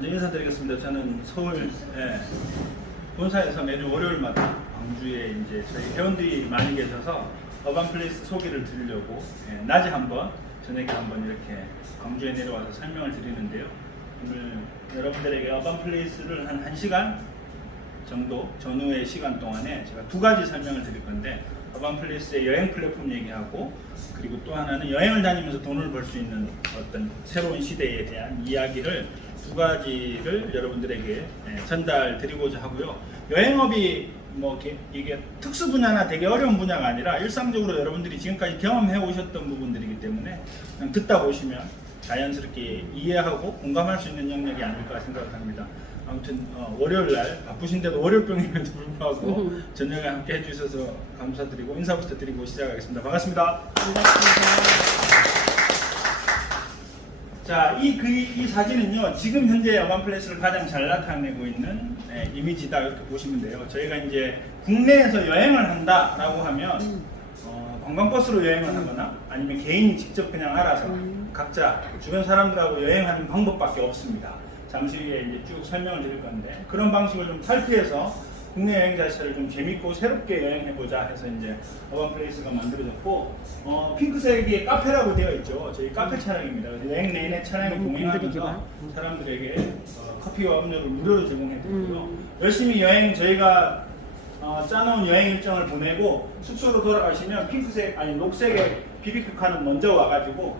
먼저 인사드리겠습니다. 저는 서울 본사에서 매주 월요일마다 광주에 이제 저희 회원들이 많이 계셔서 어반플레이스 소개를 드리려고 낮에 한번, 저녁에 한번 이렇게 광주에 내려와서 설명을 드리는데요. 오늘 여러분들에게 어반플레이스를 한 1시간 정도 전후의 시간 동안에 제가 두 가지 설명을 드릴 건데, 어반플레이스의 여행 플랫폼 얘기하고, 그리고 또 하나는 여행을 다니면서 돈을 벌 수 있는 어떤 새로운 시대에 대한 이야기를 두 가지를 여러분들에게 전달 드리고자 하고요. 여행업이 뭐 이게 특수 분야나 되게 어려운 분야가 아니라 일상적으로 여러분들이 지금까지 경험해 오셨던 부분들이기 때문에 그냥 듣다 보시면 자연스럽게 이해하고 공감할 수 있는 영역이 아닐까 생각합니다. 아무튼 월요일날 바쁘신데도 월요병임에도 불구하고 저녁에 함께 해주셔서 감사드리고 인사부터 드리고 시작하겠습니다. 반갑습니다. 자, 이 사진은요, 지금 현재 어반플레이스를 가장 잘 나타내고 있는 이미지다, 이렇게 보시면 돼요. 저희가 이제 국내에서 여행을 한다라고 하면 관광버스로 여행을 하거나 아니면 개인이 직접 그냥 알아서 각자 주변 사람들하고 여행하는 방법밖에 없습니다. 잠시 후에 이제 쭉 설명을 드릴 건데, 그런 방식을 좀 탈피해서 국내 여행 자체를 좀 재밌고 새롭게 여행해보자 해서 이제 어반플레이스가 만들어졌고, 핑크색이 카페라고 되어 있죠. 저희 카페 차량입니다. 여행 내내 차량을 동행하면서 사람들에게 커피와 음료를 무료로 제공해드리고요. 열심히 여행 저희가 짜놓은 여행 일정을 보내고 숙소로 돌아가시면 핑크색 아니 녹색의 BBQ 칸은 먼저 와가지고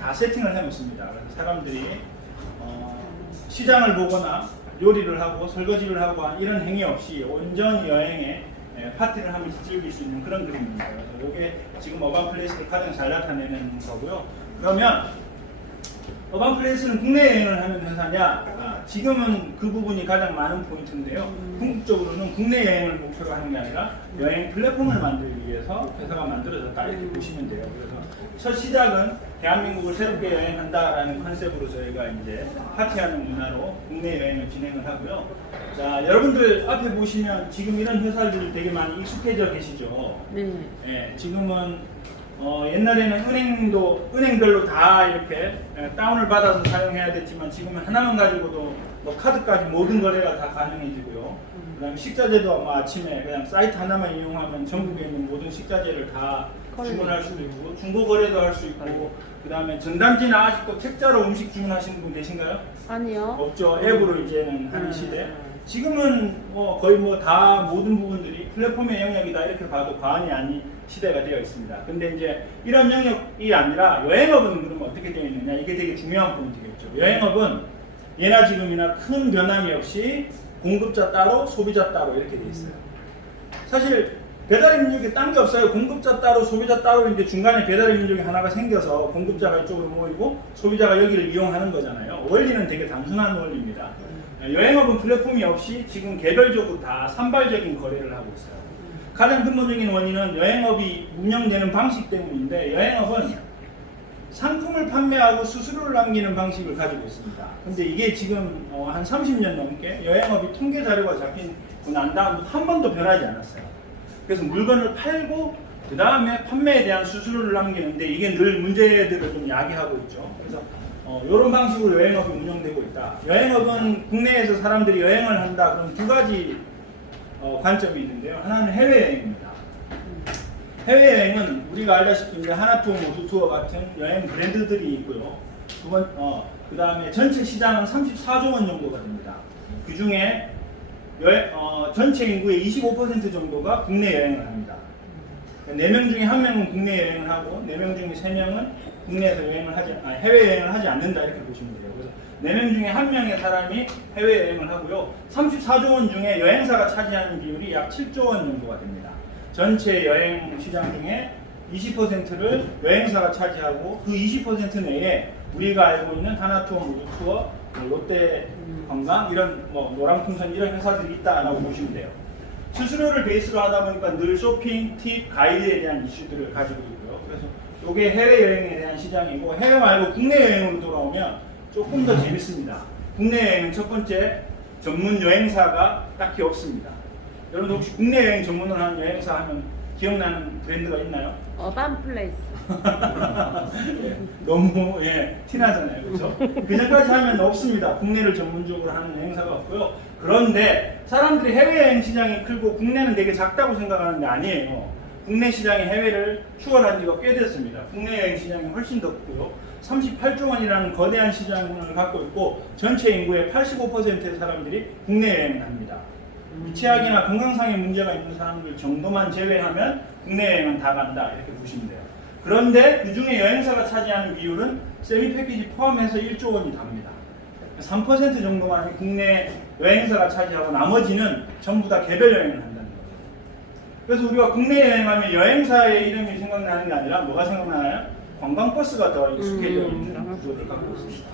다 세팅을 해놓습니다. 그래서 사람들이 시장을 보거나 요리를 하고 설거지를 하고 이런 행위 없이 온전히 여행에 파티를 하면서 즐길 수 있는 그런 그림입니다. 그래서 이게 지금 어반플레이스를 가장 잘 나타내는 거고요. 그러면 어반플레이스는 국내 여행을 하는 회사냐? 지금은 그 부분이 가장 많은 포인트인데요. 궁극적으로는 국내 여행을 목표로 하는 게 아니라 여행 플랫폼을 만들기 위해서 회사가 만들어졌다, 이렇게 보시면 돼요. 그래서 첫 시작은 대한민국을 새롭게 여행한다라는 컨셉으로 저희가 이제 파티하는 문화로 국내 여행을 진행을 하고요. 자, 여러분들 앞에 보시면 지금 이런 회사들이 되게 많이 익숙해져 계시죠. 지금은 옛날에는 은행별로 다 이렇게 다운을 받아서 사용해야 됐지만, 지금은 하나만 가지고도 뭐 카드까지 모든 거래가 다 가능해지고요. 그 다음에 식자재도 뭐 아침에 그냥 사이트 하나만 이용하면 전국에 있는 모든 식자재를 다 주문할 수도 있고, 중고 거래도 할 수 있고, 그 다음에 전단지나 아직도 책자로 음식 주문하시는 분 계신가요? 아니요. 없죠. 앱으로 이제는 하는 시대. 지금은 거의 다 모든 부분들이 플랫폼의 영역이다, 이렇게 봐도 과언이 아닌 시대가 되어 있습니다. 근데 이제 이런 영역이 아니라 여행업은 그러면 어떻게 되어 있느냐, 이게 되게 중요한 포인트겠죠. 여행업은 예나 지금이나 큰 변함이 없이 공급자 따로 소비자 따로 이렇게 되어 있어요. 사실 배달의 민족이 딴 게 없어요. 공급자 따로 소비자 따로인데 중간에 배달의 민족이 하나가 생겨서 공급자가 이쪽으로 모이고 소비자가 여기를 이용하는 거잖아요. 원리는 되게 단순한 원리입니다. 여행업은 플랫폼이 없이 지금 개별적으로 다 산발적인 거래를 하고 있어요. 가장 근본적인 원인은 여행업이 운영되는 방식 때문인데, 여행업은 상품을 판매하고 수수료를 남기는 방식을 가지고 있습니다. 근데 이게 지금 한 30년 넘게 여행업이 통계 자료가 잡히고 난 다음부터 한 번도 변하지 않았어요. 그래서 물건을 팔고 그 다음에 판매에 대한 수수료를 남기는데, 이게 늘 문제들을 좀 야기하고 있죠. 그래서 이런 방식으로 여행업이 운영되고 있다. 여행업은 국내에서 사람들이 여행을 한다, 그럼 두 가지 관점이 있는데요. 하나는 해외여행입니다. 해외여행은 우리가 알다시피 이제 하나투어, 모두투어 같은 여행 브랜드들이 있고요. 그 다음에 전체 시장은 34조 원 정도가 됩니다. 그 중에 전체 인구의 25% 정도가 국내 여행을 합니다. 4명 중에 1명은 국내 여행을 하고 4명 중에 3명은 국내에서 해외여행을 하지 않는다, 이렇게 보시면 돼요. 그래서 4명 중에 1명의 사람이 해외여행을 하고요. 34조 원 중에 여행사가 차지하는 비율이 약 7조 원 정도가 됩니다. 전체 여행 시장 중에 20%를 여행사가 차지하고, 그 20% 내에 우리가 알고 있는 하나투어, 모두투어, 롯데관광, 이런 노랑풍선 이런 회사들이 있다라고 보시면 돼요. 수수료를 베이스로 하다 보니까 늘 쇼핑, 팁, 가이드에 대한 이슈들을 가지고 있고요. 그래서 이게 해외여행에 대한 시장이고, 해외 말고 국내 여행으로 돌아오면 조금 더 재밌습니다. 국내 여행은 첫 번째, 전문 여행사가 딱히 없습니다. 여러분 혹시 국내 여행 전문을 하는 여행사 하면 기억나는 브랜드가 있나요? 어반 플레이스. 예, 너무 티나잖아요, 그렇죠? 그 전까지 하면 없습니다. 국내를 전문적으로 하는 여행사가 없고요. 그런데 사람들이 해외여행 시장이 크고 국내는 되게 작다고 생각하는 게 아니에요. 국내 시장이 해외를 추월한 지가 꽤 됐습니다. 국내 여행 시장이 훨씬 더 크고요. 38조 원이라는 거대한 시장을 갖고 있고 전체 인구의 85%의 사람들이 국내 여행을 합니다. 위치학이나 건강상의 문제가 있는 사람들 정도만 제외하면 국내 여행은 다 간다 이렇게 보시면 돼요. 그런데 그 중에 여행사가 차지하는 비율은 세미 패키지 포함해서 1조 원이 답니다. 3% 정도만 국내 여행사가 차지하고 나머지는 전부 다 개별 여행을 한다는 거죠. 그래서 우리가 국내 여행하면 여행사의 이름이 생각나는 게 아니라 뭐가 생각나나요? 관광버스가 더 익숙해져 있는 구조를 갖고 있습니다.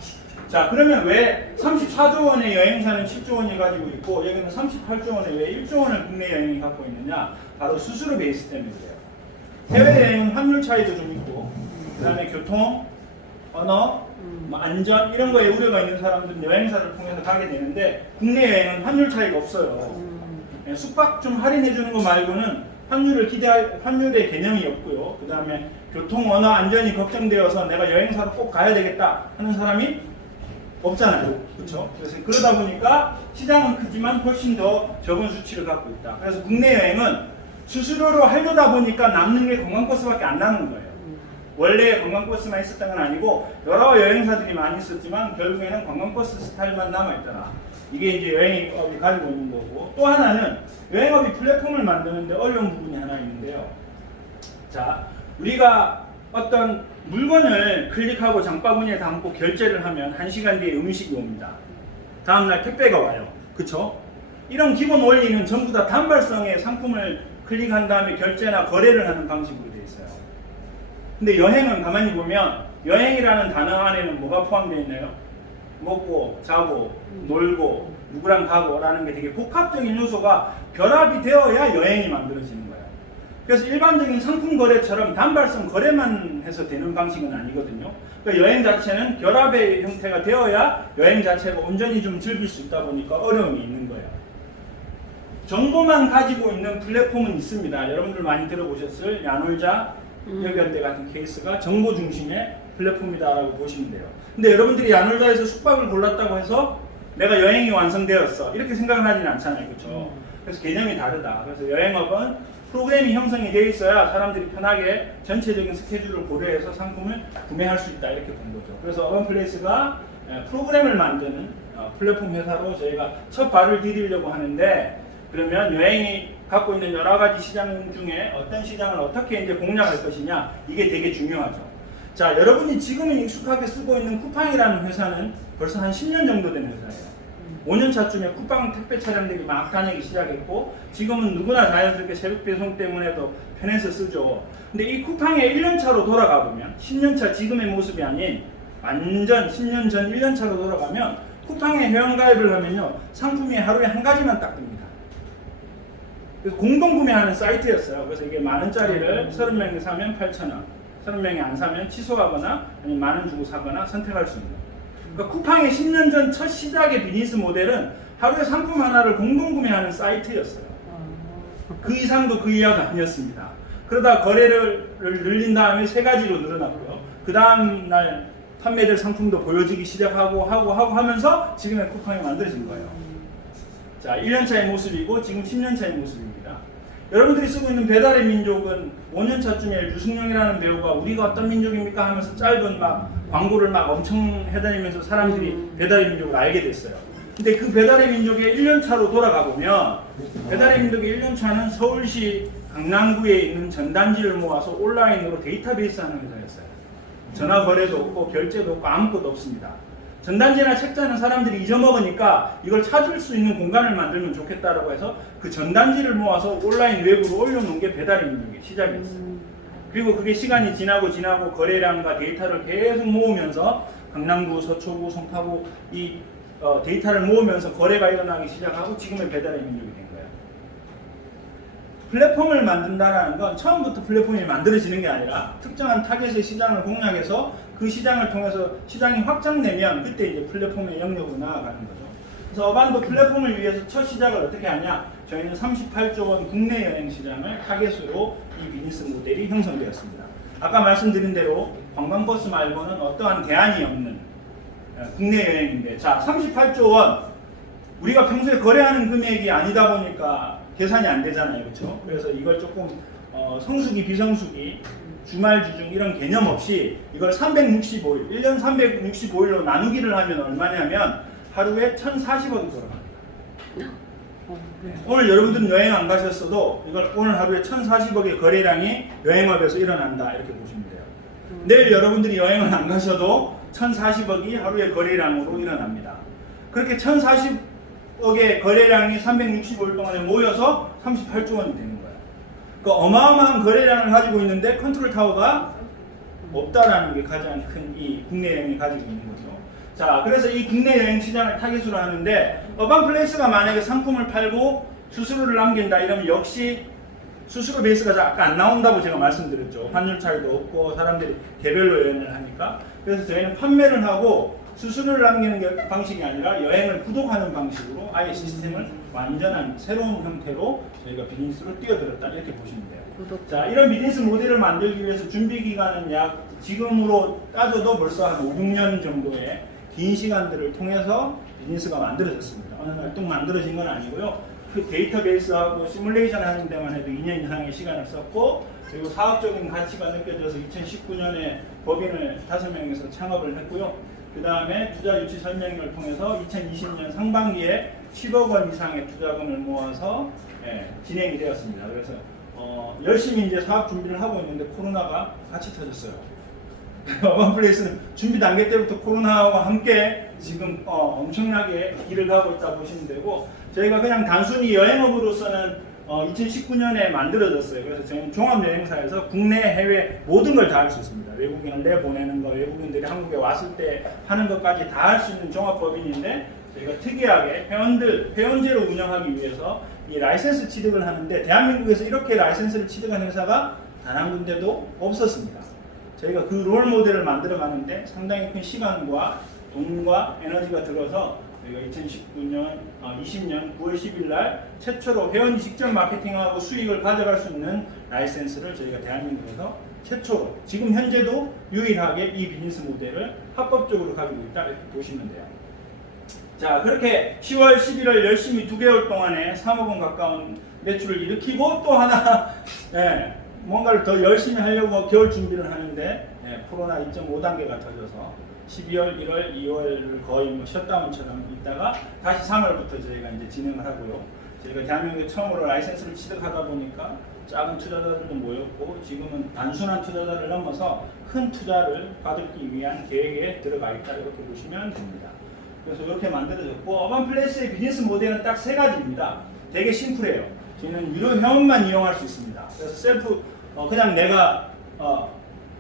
자, 그러면 왜 34조 원의 여행사는 7조 원이 가지고 있고 여기는 38조 원에 왜 1조 원을 국내 여행이 갖고 있느냐? 바로 수수료 베이스 때문에 그래요. 해외여행은 환율 차이도 좀 있고 그 다음에 교통, 언어, 뭐 안전 이런 거에 우려가 있는 사람들은 여행사를 통해서 가게 되는데 국내 여행은 환율 차이가 없어요. 숙박 좀 할인해 주는 거 말고는 환율의 개념이 없고요. 그 다음에 교통, 언어, 안전이 걱정되어서 내가 여행사로 꼭 가야 되겠다 하는 사람이 없잖아요. 그렇죠? 그래서 그러다 보니까 시장은 크지만 훨씬 더 적은 수치를 갖고 있다. 그래서 국내 여행은 수수료로 하려다 보니까 남는 게 관광버스밖에 안 남는 거예요. 원래 관광버스만 있었던 건 아니고 여러 여행사들이 많이 있었지만 결국에는 관광버스 스타일만 남아있더라. 이게 이제 여행업이 가지고 있는 거고, 또 하나는 여행업이 플랫폼을 만드는데 어려운 부분이 하나 있는데요. 자, 우리가 어떤 물건을 클릭하고 장바구니에 담고 결제를 하면 1시간 뒤에 음식이 옵니다. 다음날 택배가 와요. 그쵸? 이런 기본 원리는 전부 다 단발성의 상품을 클릭한 다음에 결제나 거래를 하는 방식으로 되어 있어요. 근데 여행은 가만히 보면 여행이라는 단어 안에는 뭐가 포함되어 있나요? 먹고, 자고, 놀고, 누구랑 가고 라는 게 되게 복합적인 요소가 결합이 되어야 여행이 만들어지는 거예요. 그래서 일반적인 상품 거래처럼 단발성 거래만 해서 되는 방식은 아니거든요. 그러니까 여행 자체는 결합의 형태가 되어야 여행 자체가 온전히 좀 즐길 수 있다 보니까 어려움이 있는 거예요. 정보만 가지고 있는 플랫폼은 있습니다. 여러분들 많이 들어보셨을 야놀자, 여견대 같은 케이스가 정보 중심의 플랫폼이다라고 보시면 돼요. 근데 여러분들이 야놀자에서 숙박을 골랐다고 해서 내가 여행이 완성되었어 이렇게 생각을 하지는 않잖아요. 그렇죠? 그래서 개념이 다르다. 그래서 여행업은 프로그램이 형성이 되어 있어야 사람들이 편하게 전체적인 스케줄을 고려해서 상품을 구매할 수 있다 이렇게 본 거죠. 그래서 어반플레이스가 프로그램을 만드는 플랫폼 회사로 저희가 첫 발을 디디려고 하는데, 그러면 여행이 갖고 있는 여러 가지 시장 중에 어떤 시장을 어떻게 이제 공략할 것이냐, 이게 되게 중요하죠. 자, 여러분이 지금은 익숙하게 쓰고 있는 쿠팡이라는 회사는 벌써 한 10년 정도 된 회사예요. 5년 차쯤에 쿠팡 택배 차량들이 막 다니기 시작했고, 지금은 누구나 자연스럽게 새벽 배송 때문에도 편해서 쓰죠. 근데 이 쿠팡의 1년 차로 돌아가 보면, 10년 차 지금의 모습이 아닌 완전 10년 전 1년 차로 돌아가면 쿠팡에 회원가입을 하면요, 상품이 하루에 한 가지만 딱 뜹니다. 그래서 공동구매하는 사이트였어요. 그래서 이게 10,000원짜리를 30명이 사면 8,000원, 30명이 안 사면 취소하거나 아니면 10,000원 주고 사거나 선택할 수 있는. 그러니까 쿠팡의 10년 전 첫 시작의 비즈니스 모델은 하루에 상품 하나를 공동구매하는 사이트였어요. 그 이상도 그 이하도 아니었습니다. 그러다 거래를 늘린 다음에 3가지로 늘어났고요. 그 다음 날 판매될 상품도 보여지기 시작하고 하면서 지금의 쿠팡이 만들어진 거예요. 자, 1년차의 모습이고 지금 10년차의 모습입니다. 여러분들이 쓰고 있는 배달의 민족은 5년차쯤에 류승룡이라는 배우가 우리가 어떤 민족입니까 하면서 짧은 막 광고를 막 엄청 해다니면서 사람들이 배달의 민족을 알게 됐어요. 근데 그 배달의 민족의 1년차로 돌아가 보면, 배달의 민족의 1년차는 서울시 강남구에 있는 전단지를 모아서 온라인으로 데이터베이스 하는 회사였어요. 전화 거래도 없고 결제도 없고 아무것도 없습니다. 전단지나 책자는 사람들이 잊어먹으니까 이걸 찾을 수 있는 공간을 만들면 좋겠다라고 해서 그 전단지를 모아서 온라인 웹으로 올려놓은 게 배달의 민족의 시작이었어요. 그리고 그게 시간이 지나고 거래량과 데이터를 계속 모으면서 강남구, 서초구, 송파구 이 데이터를 모으면서 거래가 일어나기 시작하고 지금의 배달의 민족이 된 거예요. 플랫폼을 만든다는 건 처음부터 플랫폼이 만들어지는 게 아니라 특정한 타겟의 시장을 공략해서 그 시장을 통해서 시장이 확장되면 그때 이제 플랫폼의 영역으로 나아가는 거죠. 그래서 어반도 플랫폼을 위해서 첫 시작을 어떻게 하냐? 저희는 38조 원 국내 여행 시장을 타겟으로 이 비즈니스 모델이 형성되었습니다. 아까 말씀드린 대로 관광버스 말고는 어떠한 대안이 없는 국내 여행인데, 자, 38조 원 우리가 평소에 거래하는 금액이 아니다 보니까 계산이 안 되잖아요, 그렇죠? 그래서 이걸 조금 성수기, 비성수기, 주말, 주중 이런 개념 없이 이걸 365일, 1년 365일로 나누기를 하면 얼마냐면 하루에 1,040억이 돌아갑니다. 오늘 여러분들은 여행 안 가셨어도 이걸 오늘 하루에 1,040억의 거래량이 여행업에서 일어난다 이렇게 보시면 돼요. 내일 여러분들이 여행을 안 가셔도 1,040억이 하루의 거래량으로 일어납니다. 그렇게 1,040억의 거래량이 365일 동안에 모여서 38조 원이 되는 거예요. 그 어마어마한 거래량을 가지고 있는데 컨트롤 타워가 없다라는 게 가장 큰 이 국내 여행이 가지고 있는 거죠. 자, 그래서 이 국내 여행 시장을 타깃으로 하는데, 어반플레이스가 만약에 상품을 팔고 수수료를 남긴다 이러면 역시 수수료 베이스가 아까 안 나온다고 제가 말씀드렸죠. 환율 차이도 없고 사람들이 개별로 여행을 하니까. 그래서 저희는 판매를 하고 수수료를 남기는 게 방식이 아니라 여행을 구독하는 방식으로 아예 시스템을 완전한 새로운 형태로 저희가 비즈니스로 뛰어들었다 이렇게 보시면 돼요. 자, 이런 비즈니스 모델을 만들기 위해서 준비 기간은 약 지금으로 따져도 벌써 한 5, 6년 정도의 긴 시간들을 통해서 비즈니스가 만들어졌습니다. 어느 날 뚝 만들어진 건 아니고요. 그 데이터베이스하고 시뮬레이션 하는 데만 해도 2년 이상의 시간을 썼고, 그리고 사업적인 가치가 느껴져서 2019년에 법인을 5명에서 창업을 했고요. 그 다음에 투자 유치 설명회를 통해서 2020년 상반기에 10억 원 이상의 투자금을 모아서 진행이 되었습니다. 그래서 열심히 이제 사업 준비를 하고 있는데 코로나가 같이 터졌어요. 어반플레이스는 준비 단계 때부터 코로나와 함께 지금 엄청나게 길을 가고 있다 보시면 되고, 저희가 그냥 단순히 여행업으로서는 2019년에 만들어졌어요. 그래서 저희는 종합여행사에서 국내, 해외 모든 걸 다 할 수 있습니다. 외국인을 내보내는 거, 외국인들이 한국에 왔을 때 하는 것까지 다 할 수 있는 종합법인인데, 저희가 특이하게 회원제로 운영하기 위해서 이 라이센스 취득을 하는데, 대한민국에서 이렇게 라이센스를 취득한 회사가 단 한 군데도 없었습니다. 저희가 그 롤 모델을 만들어 가는데 상당히 큰 시간과 돈과 에너지가 들어서 저희가 2020년 9월 10일 날 최초로 회원이 직접 마케팅하고 수익을 가져갈 수 있는 라이센스를 저희가 대한민국에서 최초로, 지금 현재도 유일하게 이 비즈니스 모델을 합법적으로 가지고 있다 이렇게 보시면 돼요. 자, 그렇게 10월, 11월 열심히 2개월 동안에 3억 원 가까운 매출을 일으키고 또 하나 뭔가를 더 열심히 하려고 겨울 준비를 하는데 코로나 2.5단계가 터져서 12월, 1월, 2월을 거의 뭐 셧다운처럼 있다가 다시 3월부터 저희가 이제 진행을 하고요. 저희가 대한민국에 처음으로 라이센스를 취득하다 보니까 작은 투자자들도 모였고, 지금은 단순한 투자자를 넘어서 큰 투자를 받기 위한 계획에 들어가 있다 이렇게 보시면 됩니다. 그래서 이렇게 만들어졌고, 어반플레이스의 비즈니스 모델은 딱 3가지입니다. 되게 심플해요. 저희는 유료 회원만 이용할 수 있습니다. 그래서 셀프 그냥 내가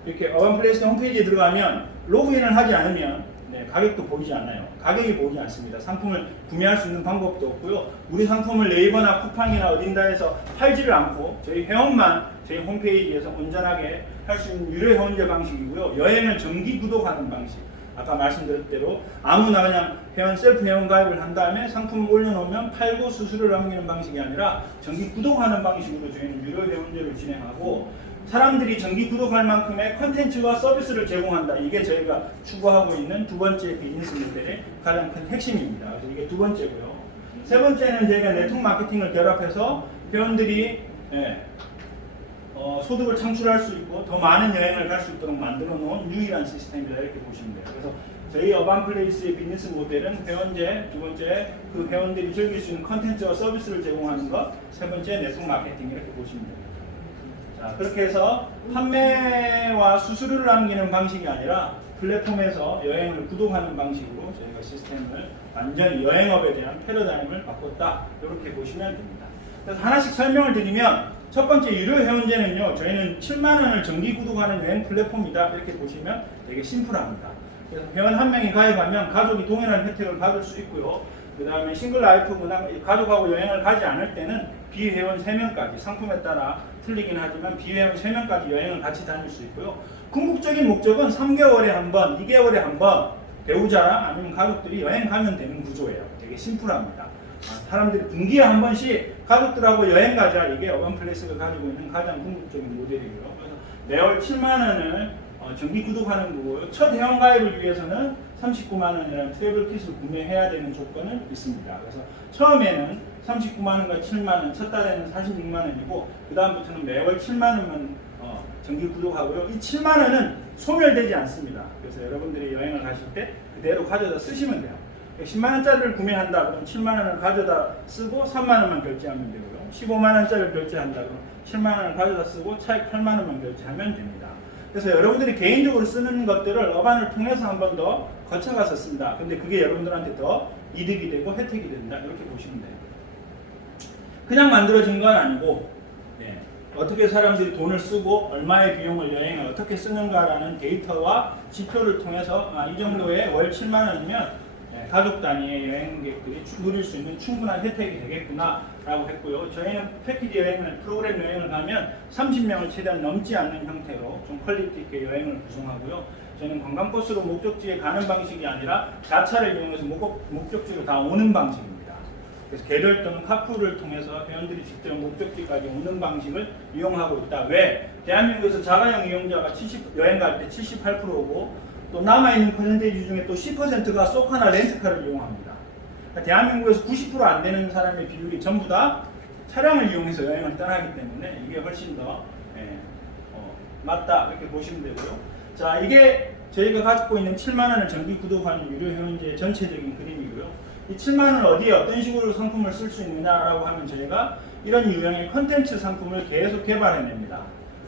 이렇게 어반플레이스 홈페이지에 들어가면 로그인을 하지 않으면 가격도 보이지 않아요. 가격이 보이지 않습니다. 상품을 구매할 수 있는 방법도 없고요. 우리 상품을 네이버나 쿠팡이나 어딘가에서 팔지를 않고 저희 회원만 저희 홈페이지에서 온전하게 할 수 있는 유료 회원제 방식이고요. 여행을 정기 구독하는 방식. 아까 말씀드렸던 대로 아무나 그냥 회원 셀프 회원 가입을 한 다음에 상품을 올려놓으면 팔고 수수료를 남기는 방식이 아니라 정기 구독하는 방식으로 저희는 유료 회원제를 진행하고, 사람들이 정기 구독할 만큼의 컨텐츠와 서비스를 제공한다. 이게 저희가 추구하고 있는 두 번째 비즈니스 모델의 가장 큰 핵심입니다. 그래서 이게 두 번째고요. 세 번째는 저희가 네트워크 마케팅을 결합해서 회원들이 소득을 창출할 수 있고 더 많은 여행을 갈 수 있도록 만들어 놓은 유일한 시스템이다 이렇게 보시면 돼요. 그래서 저희 어반플레이스의 비즈니스 모델은 회원제, 두 번째 그 회원들이 즐길 수 있는 컨텐츠와 서비스를 제공하는 것, 세 번째 네트워크 마케팅 이렇게 보시면 됩니다. 자, 그렇게 해서 판매와 수수료를 남기는 방식이 아니라 플랫폼에서 여행을 구독하는 방식으로 저희가 시스템을 완전히 여행업에 대한 패러다임을 바꿨다 이렇게 보시면 됩니다. 그래서 하나씩 설명을 드리면, 첫 번째 유료 회원제는요, 저희는 7만 원을 정기 구독하는 여행 플랫폼이다 이렇게 보시면 되게 심플합니다. 그래서 회원 한 명이 가입하면 가족이 동일한 혜택을 받을 수 있고요. 그 다음에 싱글 라이프구나 가족하고 여행을 가지 않을 때는 비회원 3명까지, 상품에 따라 틀리긴 하지만 비회원 3명까지 여행을 같이 다닐 수 있고요. 궁극적인 목적은 3개월에 한 번, 2개월에 한 번 배우자랑 아니면 가족들이 여행 가면 되는 구조예요. 되게 심플합니다. 사람들이 분기에 한 번씩 가족들하고 여행 가자. 이게 어반플레이스가 가지고 있는 가장 궁극적인 모델이고요. 그래서 매월 7만 원을 정기 구독하는 거고요. 첫 회원 가입을 위해서는 39만 원이라는 트래블 킷을 구매해야 되는 조건은 있습니다. 그래서 처음에는 39만 원과 7만 원, 첫 달에는 46만 원이고 그 다음부터는 매월 7만 원만 정기 구독하고요. 이 7만 원은 소멸되지 않습니다. 그래서 여러분들이 여행을 가실 때 그대로 가져다 쓰시면 돼요. 10만 원짜리를 구매한다 그러면 7만 원을 가져다 쓰고 3만 원만 결제하면 되고요. 15만 원짜리를 결제한다 그러면 7만 원을 가져다 쓰고 차액 8만 원만 결제하면 됩니다. 그래서 여러분들이 개인적으로 쓰는 것들을 어반을 통해서 한 번 더 거쳐가서 씁니다. 근데 그게 여러분들한테 더 이득이 되고 혜택이 된다. 이렇게 보시면 돼요. 그냥 만들어진 건 아니고 어떻게 사람들이 돈을 쓰고 얼마의 비용을 여행을 어떻게 쓰는가라는 데이터와 지표를 통해서 이 정도의 월 7만 원이면 가족 단위의 여행객들이 누릴 수 있는 충분한 혜택이 되겠구나 라고 했고요. 저희는 패키지 여행을, 프로그램 여행을 가면 30명을 최대한 넘지 않는 형태로 좀 퀄리티 있게 여행을 구성하고요. 저는 관광버스로 목적지에 가는 방식이 아니라 자차를 이용해서 목적지로 다 오는 방식입니다. 그래서 개별 또는 카풀을 통해서 회원들이 직접 목적지까지 오는 방식을 이용하고 있다. 왜? 대한민국에서 자가용 이용자가 여행 갈 때 78%고 또 남아있는 퍼센테이지 중에 또 10%가 쏘카나 렌트카를 이용합니다. 그러니까 대한민국에서 90% 안 되는 사람의 비율이 전부 다 차량을 이용해서 여행을 떠나기 때문에 이게 훨씬 더 맞다 이렇게 보시면 되고요. 자, 이게 저희가 가지고 있는 7만 원을 정기 구독하는 유료 회원제의 전체적인 그림이고요. 이 7만 원을 어디에 어떤 식으로 상품을 쓸 수 있느냐라고 하면 저희가 이런 유형의 컨텐츠 상품을 계속 개발해냅니다.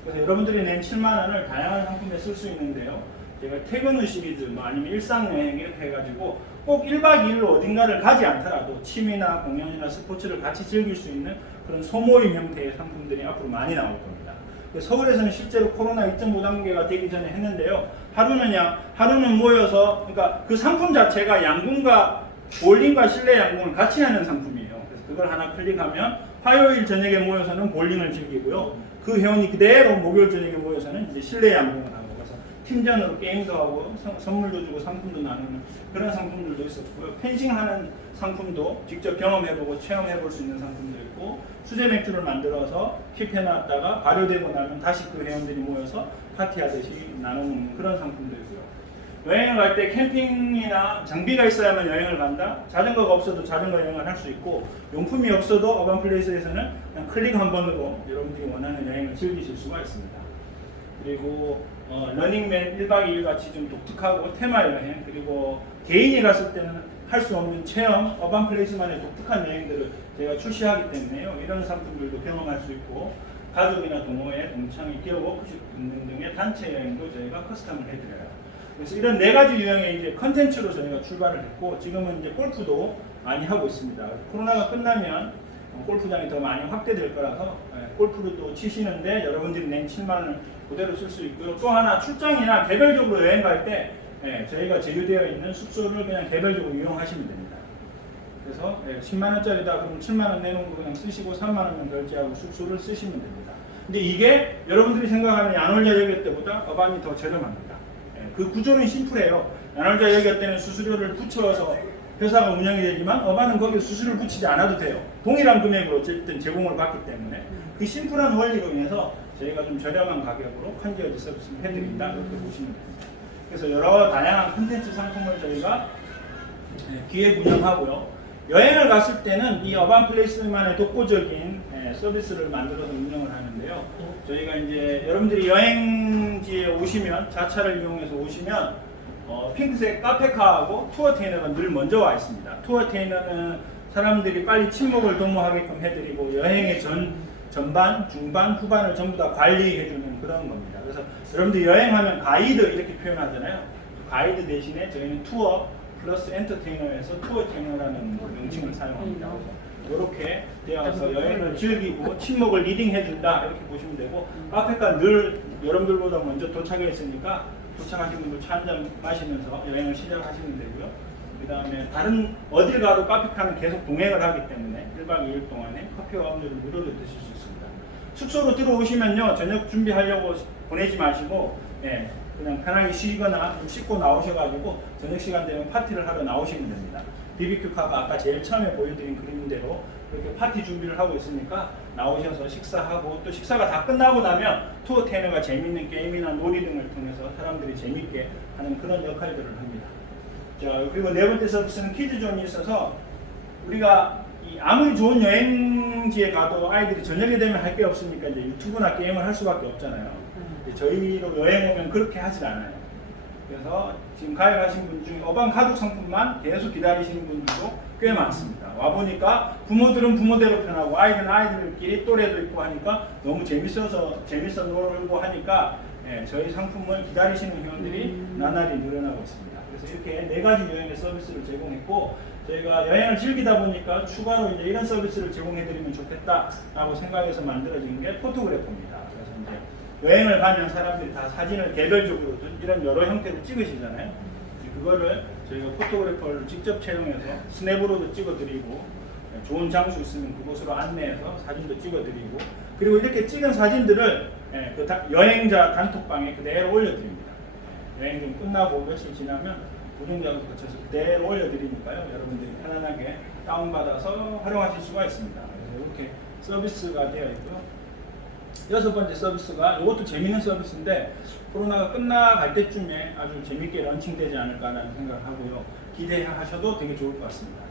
그래서 여러분들이 낸 7만 원을 다양한 상품에 쓸 수 있는데요. 제가 퇴근 후 시리즈, 아니면 일상여행 이렇게 해가지고 꼭 1박 2일로 어딘가를 가지 않더라도 취미나 공연이나 스포츠를 같이 즐길 수 있는 그런 소모임 형태의 상품들이 앞으로 많이 나올 겁니다. 서울에서는 실제로 코로나 2.5단계가 되기 전에 했는데요. 하루는 모여서, 그러니까 그 상품 자체가 양궁과 볼링과 실내 양궁을 같이 하는 상품이에요. 그래서 그걸 하나 클릭하면 화요일 저녁에 모여서는 볼링을 즐기고요. 그 회원이 그대로 목요일 저녁에 모여서는 이제 실내 양궁을 하고 팀전으로 게임도 하고 선물도 주고 상품도 나누는 그런 상품들도 있었고요. 펜싱하는 상품도 직접 경험해보고 체험해볼 수 있는 상품도 있고 수제 맥주를 만들어서 킵해놨다가 발효되고 나면 다시 그 회원들이 모여서 파티하듯이 나누는 그런 상품도 있고요. 여행을 갈 때 캠핑이나 장비가 있어야만 여행을 간다. 자전거가 없어도 자전거 여행을 할 수 있고 용품이 없어도 어반플레이스에서는 그냥 클릭 한 번으로 여러분들이 원하는 여행을 즐기실 수가 있습니다. 그리고 러닝맨 1박 2일 같이 좀 독특하고 테마 여행, 그리고 개인이 갔을 때는 할 수 없는 체험, 어반플레이스만의 독특한 여행들을 제가 출시하기 때문에요. 이런 상품들도 경험할 수 있고 가족이나 동호회, 동창회, 기업 워크숍 등등의 단체 여행도 저희가 커스텀을 해드려요. 그래서 이런 4가지 유형의 이제 컨텐츠로 저희가 출발을 했고 지금은 이제 골프도 많이 하고 있습니다. 코로나가 끝나면 골프장이 더 많이 확대될 거라서 골프를 또 치시는데 여러분들이 낸 7만 원을 그대로 쓸 수 있고요. 또 하나 출장이나 개별적으로 여행 갈 때 저희가 제휴되어 있는 숙소를 그냥 개별적으로 이용하시면 됩니다. 그래서 10만 원짜리다 그러면 7만 원 내놓은 거 그냥 쓰시고 3만 원만 결제하고 숙소를 쓰시면 됩니다. 근데 이게 여러분들이 생각하는 야놀자 여객 때보다 어반이 더 저렴합니다. 그 구조는 심플해요. 야놀자 여객 때는 수수료를 붙여서 회사가 운영이 되지만 어반은 거기에 수수료를 붙이지 않아도 돼요. 동일한 금액으로 어쨌든 제공을 받기 때문에 그 심플한 원리로 인해서 저희가 좀 저렴한 가격으로 컨디어지 서비스를 해드린다 이렇게 보시면 됩니다. 그래서 여러 다양한 콘텐츠 상품을 저희가 기획 운영하고요. 여행을 갔을 때는 이 어반플레이스만의 독보적인 서비스를 만들어서 운영을 하는데요. 저희가 이제 여러분들이 여행지에 오시면 자차를 이용해서 오시면 핑크색 카페카하고 투어 테이너가 늘 먼저 와 있습니다. 투어 테이너는 사람들이 빨리 친목을 도모하게끔 해드리고 여행의 전반, 중반, 후반을 전부 다 관리해주는 그런 겁니다. 그래서 여러분들 여행하면 가이드 이렇게 표현하잖아요. 가이드 대신에 저희는 투어 플러스 엔터테이너에서 투어 테이너라는 명칭을 사용합니다. 이렇게 되어서 여행을 즐기고 친목을 리딩해준다 이렇게 보시면 되고 카페가 늘 여러분들보다 먼저 도착했으니까 도착하신 분들 차 한잔 마시면서 여행을 시작하시면 되고요. 그 다음에 다른 어딜 가도 카페카는 계속 동행을 하기 때문에 1박 2일 동안에 커피와 음료를 무료로 드실 수 있습니다. 숙소로 들어오시면요 저녁 준비하려고 보내지 마시고 그냥 편하게 쉬거나 좀 씻고 나오셔가지고 저녁 시간 되면 파티를 하러 나오시면 됩니다. BBQ카가 아까 제일 처음에 보여드린 그림대로 이렇게 파티 준비를 하고 있으니까 나오셔서 식사하고, 또 식사가 다 끝나고 나면 투어 테너가 재밌는 게임이나 놀이 등을 통해서 사람들이 재밌게 하는 그런 역할들을 합니다. 자, 그리고 네 번째 서비스는 키즈존이 있어서 우리가 아무리 좋은 여행지에 가도 아이들이 저녁에 되면 할 게 없으니까 이제 유튜브나 게임을 할 수밖에 없잖아요. 저희로 여행 오면 그렇게 하질 않아요. 그래서 지금 가입하신 분 중에 어반 가족 상품만 계속 기다리시는 분들도 꽤 많습니다. 와보니까 부모들은 부모대로 편하고 아이들은 아이들끼리 또래도 있고 하니까 너무 재밌어 놀고 하니까 저희 상품을 기다리시는 회원들이 나날이 늘어나고 있습니다. 그래서 이렇게 4가지 여행의 서비스를 제공했고, 저희가 여행을 즐기다 보니까 추가로 이제 이런 서비스를 제공해드리면 좋겠다라고 생각해서 만들어진 게 포토그래퍼입니다. 그래서 이제 여행을 가면 사람들이 다 사진을 개별적으로 이런 여러 형태로 찍으시잖아요. 그거를 저희가 포토그래퍼를 직접 채용해서 스냅으로도 찍어드리고, 좋은 장소 있으면 그곳으로 안내해서 사진도 찍어드리고, 그리고 이렇게 찍은 사진들을 그 여행자 단톡방에 그대로 올려드립니다. 여행 좀 끝나고 며칠 지나면 고정작업을 거쳐서 그대로 올려드리니까요. 여러분들이 편안하게 다운받아서 활용하실 수가 있습니다. 그래서 이렇게 서비스가 되어 있고요. 6번째 서비스가, 이것도 재밌는 서비스인데 코로나가 끝나갈 때쯤에 아주 재밌게 런칭되지 않을까라는 생각을 하고요. 기대하셔도 되게 좋을 것 같습니다.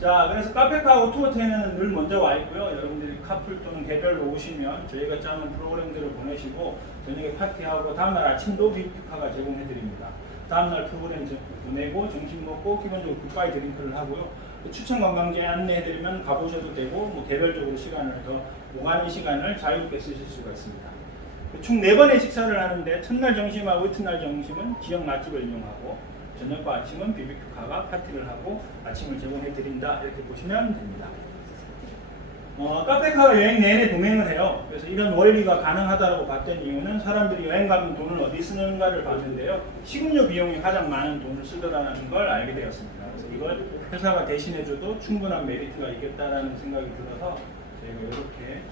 자, 그래서 카페카하고 투어테너는 늘 먼저 와 있고요. 여러분들이 카풀 또는 개별로 오시면 저희가 짜는 프로그램들을 보내시고 저녁에 파티하고 다음날 아침도 BBQ카가 제공해드립니다. 다음날 프로그램 보내고 점심 먹고 기본적으로 굿바이 드링크를 하고요. 추천 관광지에 안내해드리면 가보셔도 되고, 뭐 개별적으로 시간을 더 오가는 시간을 자유롭게 쓰실 수가 있습니다. 총 4번의 식사를 하는데 첫날 점심하고 이튿날 점심은 지역 맛집을 이용하고 저녁과 아침은 BBQ카가 파티를 하고 아침을 제공해드린다, 이렇게 보시면 됩니다. 카페카가 여행 내내 동행을 해요. 그래서 이런 원리가 가능하다고 봤던 이유는 사람들이 여행 가면 돈을 어디 쓰는가를 봤는데요. 식음료 비용이 가장 많은 돈을 쓰더라는 걸 알게 되었습니다. 그래서 이걸 회사가 대신해줘도 충분한 메리트가 있겠다라는 생각이 들어서 저희가 이렇게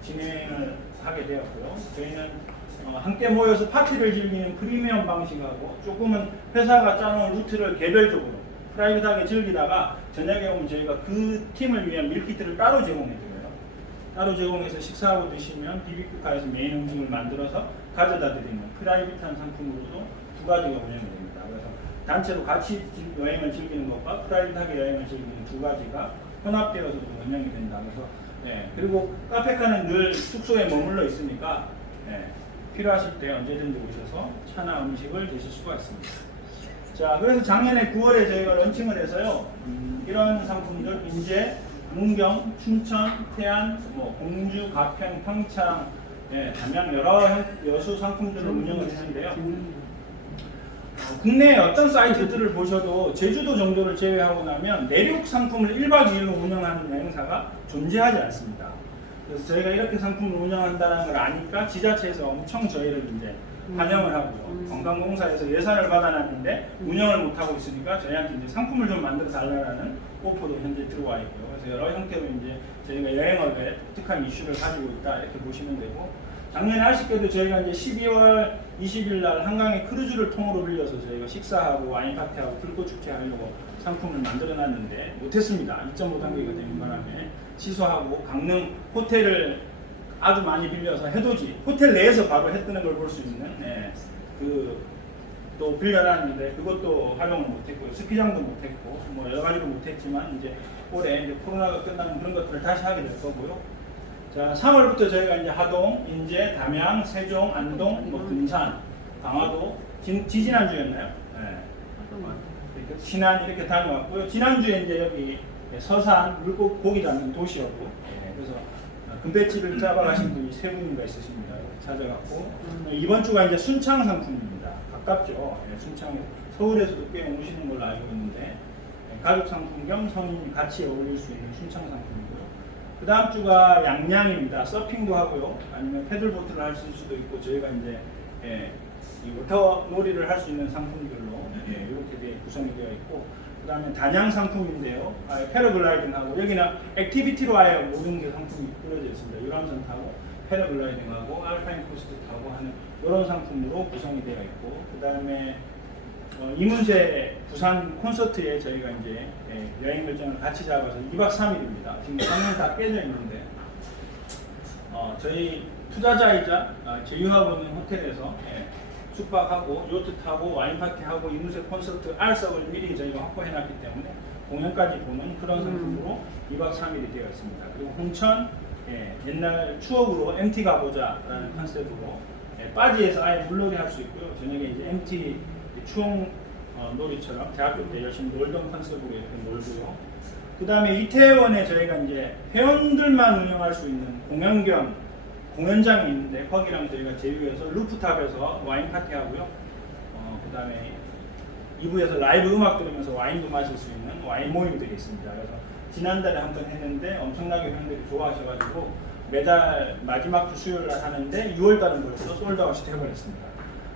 진행을 하게 되었고요. 저희는 함께 모여서 파티를 즐기는 프리미엄 방식하고, 조금은 회사가 짜놓은 루트를 개별적으로 프라이빗하게 즐기다가 저녁에 오면 저희가 그 팀을 위한 밀키트를 따로 제공해드려요. 따로 제공해서 식사하고 드시면 BBQ카에서 메인 음식을 만들어서 가져다 드리는 프라이빗한 상품으로도 2가지가 운영이 됩니다. 그래서 단체로 같이 여행을 즐기는 것과 프라이빗하게 여행을 즐기는 2가지가 혼합되어서도 운영이 된다. 그래서 그리고 카페카는 늘 숙소에 머물러 있으니까 필요하실 때 언제든지 오셔서 차나 음식을 드실 수가 있습니다. 자, 그래서 작년에 9월에 저희가 런칭을 해서요. 이런 상품들, 인제, 문경, 춘천, 태안, 공주, 가평, 평창, 담양 여러 여수 상품들을 운영을 했는데요. 국내 어떤 사이트들을 보셔도 제주도 정도를 제외하고 나면 내륙 상품을 1박 2일로 운영하는 여행사가 존재하지 않습니다. 그래서 저희가 이렇게 상품을 운영한다는 걸 아니까 지자체에서 엄청 저희를 이제 환영을 하고요. 관광공사에서 예산을 받아놨는데 운영을 못하고 있으니까 저희한테 이제 상품을 좀 만들어 달라는 오퍼도 현재 들어와 있고요. 그래서 여러 형태로 이제 저희가 여행업에 독특한 이슈를 가지고 있다, 이렇게 보시면 되고, 작년에 아쉽게도 저희가 이제 12월 20일 날 한강의 크루즈를 통으로 빌려서 저희가 식사하고 와인 파티하고 불꽃 축제 하려고 상품을 만들어 놨는데 못했습니다. 2.5단계가 되는 바람에 취소하고, 강릉 호텔을 아주 많이 빌려서 해돋이 호텔 내에서 바로 해 뜨는 걸 볼 수 있는 또 빌려놨는데 그것도 활용을 못했고요. 스키장도 못했고, 뭐 여러 가지로 못했지만 이제 올해 이제 코로나가 끝나면 그런 것들을 다시 하게 될 거고요. 자, 3월부터 저희가 이제 하동, 인제, 담양, 세종, 안동, 금산, 강화도, 지난주였나요? 신안 이렇게 다녀왔고요. 지난주에 이제 여기 서산 물고기 잡는 도시였고, 그래서 금배지를 잡아가신 분이 3분인가 있으십니다. 찾아갔고, 이번 주가 이제 순창 상품입니다. 가깝죠. 순창, 서울에서도 꽤 오시는 걸로 알고 있는데, 가족 상품 겸 성인 같이 어울릴 수 있는 순창 상품이고요. 그 다음 주가 양양입니다. 서핑도 하고요. 아니면 패들보트를 할 수도 있고, 저희가 이제 이 워터 놀이를 할 수 있는 상품들로 이렇게 구성이 되어 있고, 그 다음에 단양 상품인데요. 패러글라이딩하고, 여기는 액티비티로 아예 모든 게 상품이 꾸려져 있습니다. 유람선 타고 패러글라이딩하고 알파인 코스트 타고 하는 이런 상품으로 구성이 되어 있고, 그 다음에 이문세 부산 콘서트에 저희가 이제 여행 결정을 같이 잡아서 2박 3일입니다. 지금 방문 다 깨져 있는데 저희 투자자이자 제휴하고 있는 호텔에서 숙박하고 요트 타고 와인 파티하고 이문세 콘서트 R석을 미리 저희가 확보해놨기 때문에 공연까지 보는 그런 상품으로 2박 3일이 되어 있습니다. 그리고 홍천 옛날 추억으로 MT 가보자라는 컨셉으로 빠지에서 아예 물놀이 할 수 있고요. 저녁에 이제 MT 추억 놀이처럼 대학교 때 열심히 놀던 컨셉으로 이렇게 놀고요. 그 다음에 이태원에 저희가 이제 회원들만 운영할 수 있는 공연 겸 공연장이 있는데 거기랑 저희가 제휴해서 루프탑에서 와인 파티 하고요. 그 다음에 2부에서 라이브 음악 들으면서 와인도 마실 수 있는 와인 모임들이 있습니다. 그래서 지난달에 한 번 했는데 엄청나게 팬들이 좋아하셔가지고 매달 마지막 주 수요일 날 하는데 6월달은 벌써 솔드아웃이 되어버렸습니다.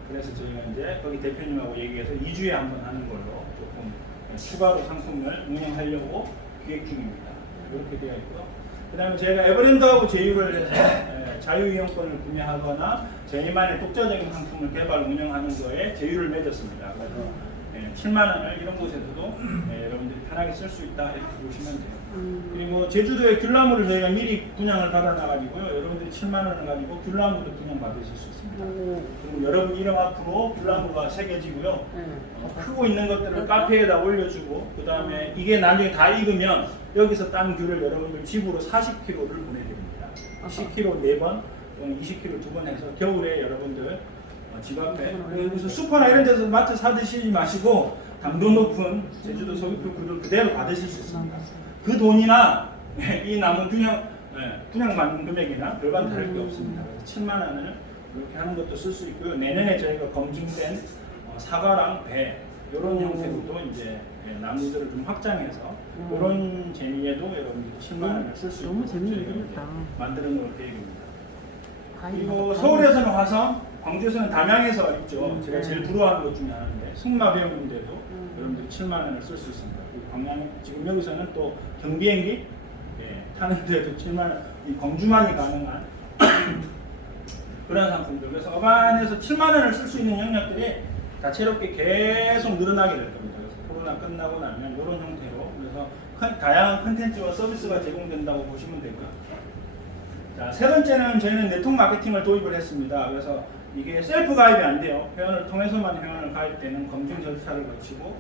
그래서 저희가 이제 거기 대표님하고 얘기해서 2주에 한 번 하는 걸로 조금 추가로 상품을 운영하려고 기획 중입니다. 이렇게 되어 있고요. 그 다음에 저희가 에버랜드하고 제휴를 해서 자유이용권을 구매하거나 저희만의 독자적인 상품을 개발 운영하는 거에 제휴를 맺었습니다. 그래서 7만 원을 이런 곳에서도 여러분들이 편하게 쓸 수 있다 이렇게 보시면 돼요. 그리고 제주도에 귤나무를 저희가 미리 분양을 받아놔가지고요. 여러분들이 7만 원을 가지고 귤나무도 분양 받으실 수 있습니다. 그리고 여러분 이름 앞으로 귤나무가 새겨지고요. 크고 있는 것들을 카페에다 올려주고 그 다음에 이게 나중에 다 익으면 여기서 딴 귤을 여러분들 집으로 40kg를 보내드립니다. 10kg 4번 또는 20kg 2번 해서 겨울에 여러분들 집 앞에 그래서 슈퍼나 이런 데서 마트 사 드시지 마시고 당도 높은 제주도 소기풀 귤을 그대로 받으실 수 있습니다. 그 돈이나 이 나무 분양 받는 금액이나 별반 다를 게 없습니다. 그래서 7만 원을 이렇게 하는 것도 쓸 수 있고요. 내년에 저희가 검증된 사과랑 배 이런 형태로도 이제 나무들을 좀 확장해서 이런 재미에도 여러분들이 7만 원을 쓸 수 있고 너무 재미있겠다. 만들어 놓을 계획입니다. 그리고 서울에서는 화성, 광주에서는 담양에서 있죠. 제가 제일 부러워하는 것 중에 하나인데 승마 배우는데도 여러분들이 7만 원을 쓸 수 있습니다. 그리고 광양 지금 여기서는 또 경비행기 타는데도 7만 원, 이 광주만이 가능한 그런 상품들. 그래서 어반에서 7만 원을 쓸 수 있는 영역들이 다채롭게 계속 늘어나게 될 겁니다. 그래서 코로나 끝나고 나면 이런 형태로 그래서 다양한 컨텐츠와 서비스가 제공된다고 보시면 되고요. 자, 세 번째는 저희는 네트워크 마케팅을 도입을 했습니다. 그래서 이게 셀프 가입이 안 돼요. 회원을 통해서만 회원을 가입되는 검증 절차를 거치고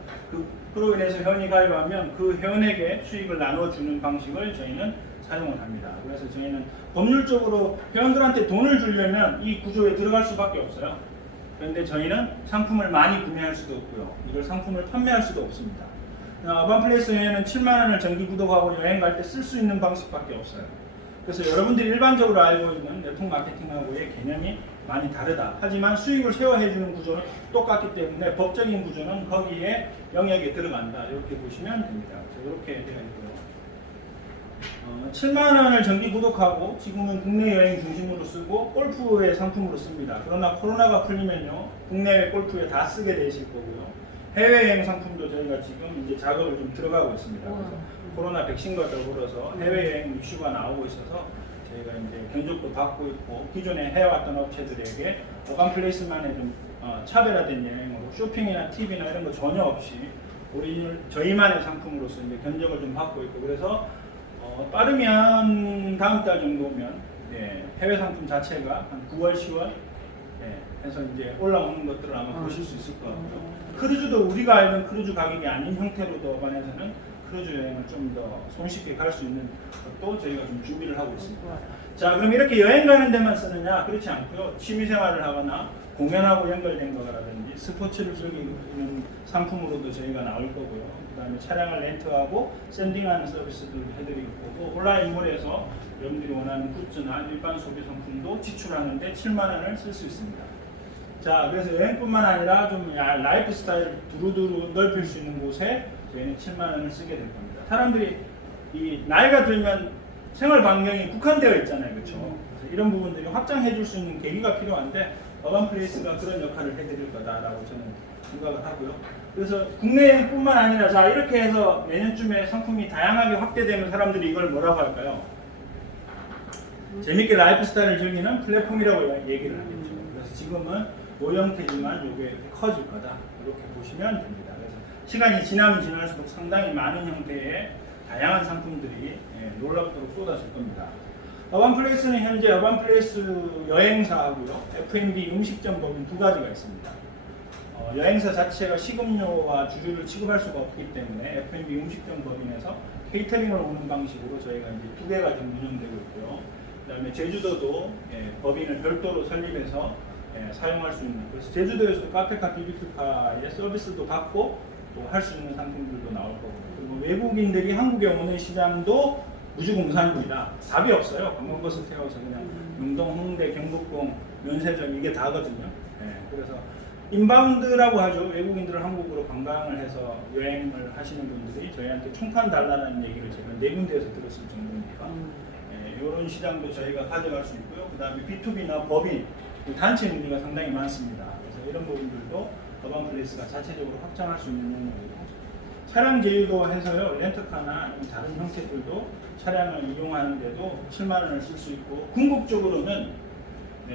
그로 인해서 회원이 가입하면 그 회원에게 수익을 나눠주는 방식을 저희는 사용을 합니다. 그래서 저희는 법률적으로 회원들한테 돈을 주려면 이 구조에 들어갈 수밖에 없어요. 그런데 저희는 상품을 많이 구매할 수도 없고요. 이걸 상품을 판매할 수도 없습니다. 어반플레이스 회원은 7만 원을 정기 구독하고 여행 갈 때 쓸 수 있는 방식밖에 없어요. 그래서 여러분들이 일반적으로 알고 있는 네트워크 마케팅하고의 개념이 많이 다르다. 하지만 수익을 쉐어해주는 구조는 똑같기 때문에 법적인 구조는 거기에 영역에 들어간다. 이렇게 보시면 됩니다. 이렇게 되어 있고요. 7만 원을 정기 구독하고 지금은 국내 여행 중심으로 쓰고 골프의 상품으로 씁니다. 그러나 코로나가 풀리면요 국내외 골프에 다 쓰게 되실 거고요. 해외여행 상품도 저희가 지금 이제 작업을 좀 들어가고 있습니다. 그래서 코로나 백신과 더불어서 해외여행 이슈가 나오고 있어서 저희가 이제 견적도 받고 있고 기존에 해왔던 업체들에게 어반플레이스만의 좀 차별화된 여행으로 쇼핑이나 TV나 이런 거 전혀 없이 오리지널 저희만의 상품으로서 이제 견적을 좀 받고 있고 그래서 빠르면 다음 달 정도면 해외 상품 자체가 한 9월, 10월 해서 이제 올라오는 것들을 아마 보실 수 있을 것 같고요. 크루즈도 우리가 알던 크루즈 가격이 아닌 형태로도 어반에서는 크루즈 여행을 좀 더 손쉽게 갈 수 있는 것도 저희가 좀 준비를 하고 있습니다. 자, 그럼 이렇게 여행 가는 데만 쓰느냐? 그렇지 않고요. 취미생활을 하거나 공연하고 연결된 거라든지 스포츠를 즐기는 상품으로도 저희가 나올 거고요. 그 다음에 차량을 렌트하고 샌딩하는 서비스도 해드릴 거고 온라인몰에서 여러분들이 원하는 굿즈나 일반 소비 상품도 지출하는데 7만 원을 쓸 수 있습니다. 자, 그래서 여행뿐만 아니라 좀 라이프 스타일을 두루두루 넓힐 수 있는 곳에 저희는 7만 원을 쓰게 될 겁니다. 사람들이 이 나이가 들면 생활 반경이 국한되어 있잖아요, 그렇죠? 그래서 이런 부분들이 확장해 줄 수 있는 계기가 필요한데 어반플레이스가 그런 역할을 해드릴 거다라고 저는 생각을 하고요. 그래서 국내뿐만 아니라 자 이렇게 해서 내년쯤에 상품이 다양하게 확대되면 사람들이 이걸 뭐라고 할까요? 재밌게 라이프 스타일을 즐기는 플랫폼이라고 얘기를 하겠죠. 그래서 지금은 요 형태지만 이게 커질 거다. 이렇게 보시면 됩니다. 그래서 시간이 지나면 지날수록 상당히 많은 형태의 다양한 상품들이 놀랍도록 쏟아질 겁니다. 어반플레이스는 현재 어반플레이스 여행사하고요, F&B 음식점 법인 두 가지가 있습니다. 여행사 자체가 식음료와 주류를 취급할 수가 없기 때문에 F&B 음식점 법인에서 케이터링을 오는 방식으로 저희가 이제 두 개가 지금 운영되고 있고요. 그다음에 제주도도 법인을 별도로 설립해서 사용할 수 있는, 그래서 제주도에서도 카페카 BBQ카의 서비스도 받고 또 할 수 있는 상품들도 나올 거고, 그리고 외국인들이 한국에 오는 시장도 무주공산입니다. 답이 없어요. 관광버스 태워서 그냥 명동, 홍대, 경복궁, 면세점 이게 다거든요. 그래서 인바운드라고 하죠. 외국인들을 한국으로 관광을 해서 여행을 하시는 분들이 저희한테 총판 달라는 얘기를 제가 4군데에서 들었을 정도니까 이런 시장도 저희가 가져갈 수 있고요. 그 다음에 B2B나 법인, 단체 문의가 상당히 많습니다. 그래서 이런 부분들도 어반플레이스가 자체적으로 확장할 수 있는 영역이고, 차량 제휴도 해서요, 렌터카나 아니면 다른 형태들도 차량을 이용하는데도 7만 원을 쓸 수 있고, 궁극적으로는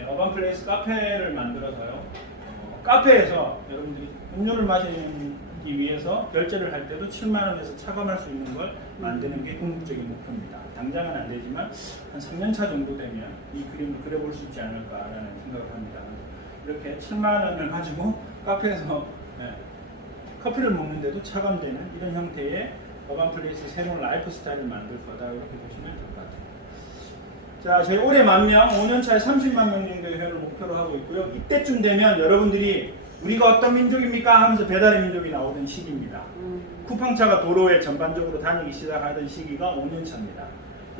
어반플레이스 카페를 만들어서요, 카페에서 여러분들이 음료를 마시기 위해서 결제를 할 때도 7만 원에서 차감할 수 있는 걸 만드는 게 궁극적인 목표입니다. 당장은 안 되지만 한 3년차 정도 되면 이 그림을 그려볼 수 있지 않을까라는 생각을 합니다. 이렇게 7만 원을 가지고 카페에서 커피를 먹는데도 차감되는 이런 형태의 어반플레이스 새로운 라이프 스타일을 만들 거다, 이렇게 보시면 될 것 같아요. 자, 저희 올해 만명, 5년차에 30만 명 정도의 회원을 목표로 하고 있고요. 이때쯤 되면 여러분들이 우리가 어떤 민족입니까? 하면서 배달의 민족이 나오던 시기입니다. 쿠팡차가 도로에 전반적으로 다니기 시작하던 시기가 5년차입니다.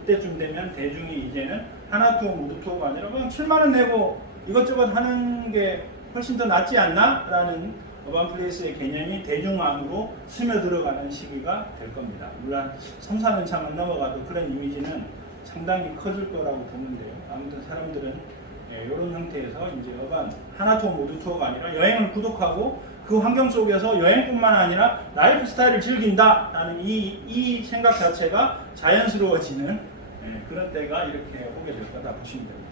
이때쯤 되면 대중이 이제는 하나투어, 무드투어가 아니라 그냥 7만 원 내고 이것저것 하는 게 훨씬 더 낫지 않나? 라는 어반플레이스의 개념이 대중 안으로 스며들어가는 시기가 될 겁니다. 물론 3, 4년 차만 넘어가도 그런 이미지는 상당히 커질 거라고 보는데요. 아무튼 사람들은 이런 형태에서 이제 어반 하나투어 모두투어가 아니라 여행을 구독하고 그 환경 속에서 여행뿐만 아니라 라이프 스타일을 즐긴다라는 이 생각 자체가 자연스러워지는 그런 때가 이렇게 오게 될 거다 보시면 됩니다.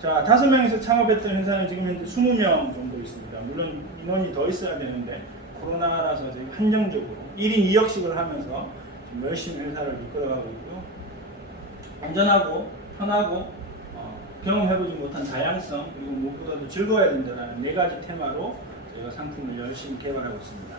자, 5명에서 창업했던 회사는 지금 현재 20명 정도 있습니다. 물론 인원이 더 있어야 되는데 코로나라서 저희 한정적으로 1인 2역씩을 하면서 지금 열심히 회사를 이끌어가고 있고요. 안전하고 편하고 경험해보지 못한 다양성, 그리고 무엇보다도 즐거워야 된다는 4가지 테마로 저희가 상품을 열심히 개발하고 있습니다.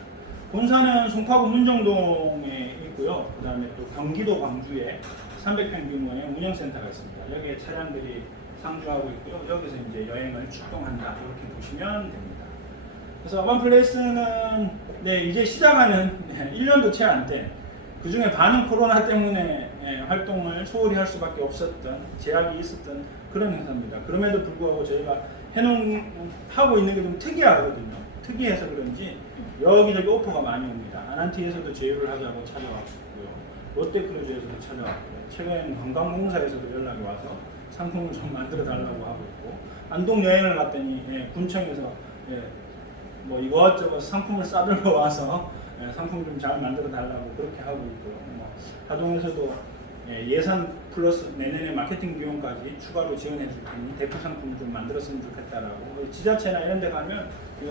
본사는 송파구 문정동에 있고요. 그 다음에 또 경기도 광주에 300평 규모의 운영센터가 있습니다. 여기에 차량들이 상주하고 있고요. 여기서 이제 여행을 출동한다, 이렇게 보시면 됩니다. 그래서 어반플레이스는 이제 시작하는 1년도 채 안 된, 그 중에 반은 코로나 때문에 활동을 소홀히 할 수밖에 없었던, 제약이 있었던 그런 회사입니다. 그럼에도 불구하고 저희가 하고 있는 게 좀 특이하거든요. 특이해서 그런지 여기저기 오퍼가 많이 옵니다. 아난티에서도 제휴를 하자고 찾아왔고요. 롯데크루즈에서도 찾아왔고요. 최근 관광공사에서도 연락이 와서 상품을 좀 만들어 달라고 하고 있고, 안동 여행을 갔더니 군청에서 뭐 이것저것 상품을 싸들고 와서 상품 좀 잘 만들어 달라고 그렇게 하고 있고요. 하동에서도 예산 플러스 내년에 마케팅 비용까지 추가로 지원해 줄 테니 대표 상품 좀 만들었으면 좋겠다라고, 지자체나 이런 데 가면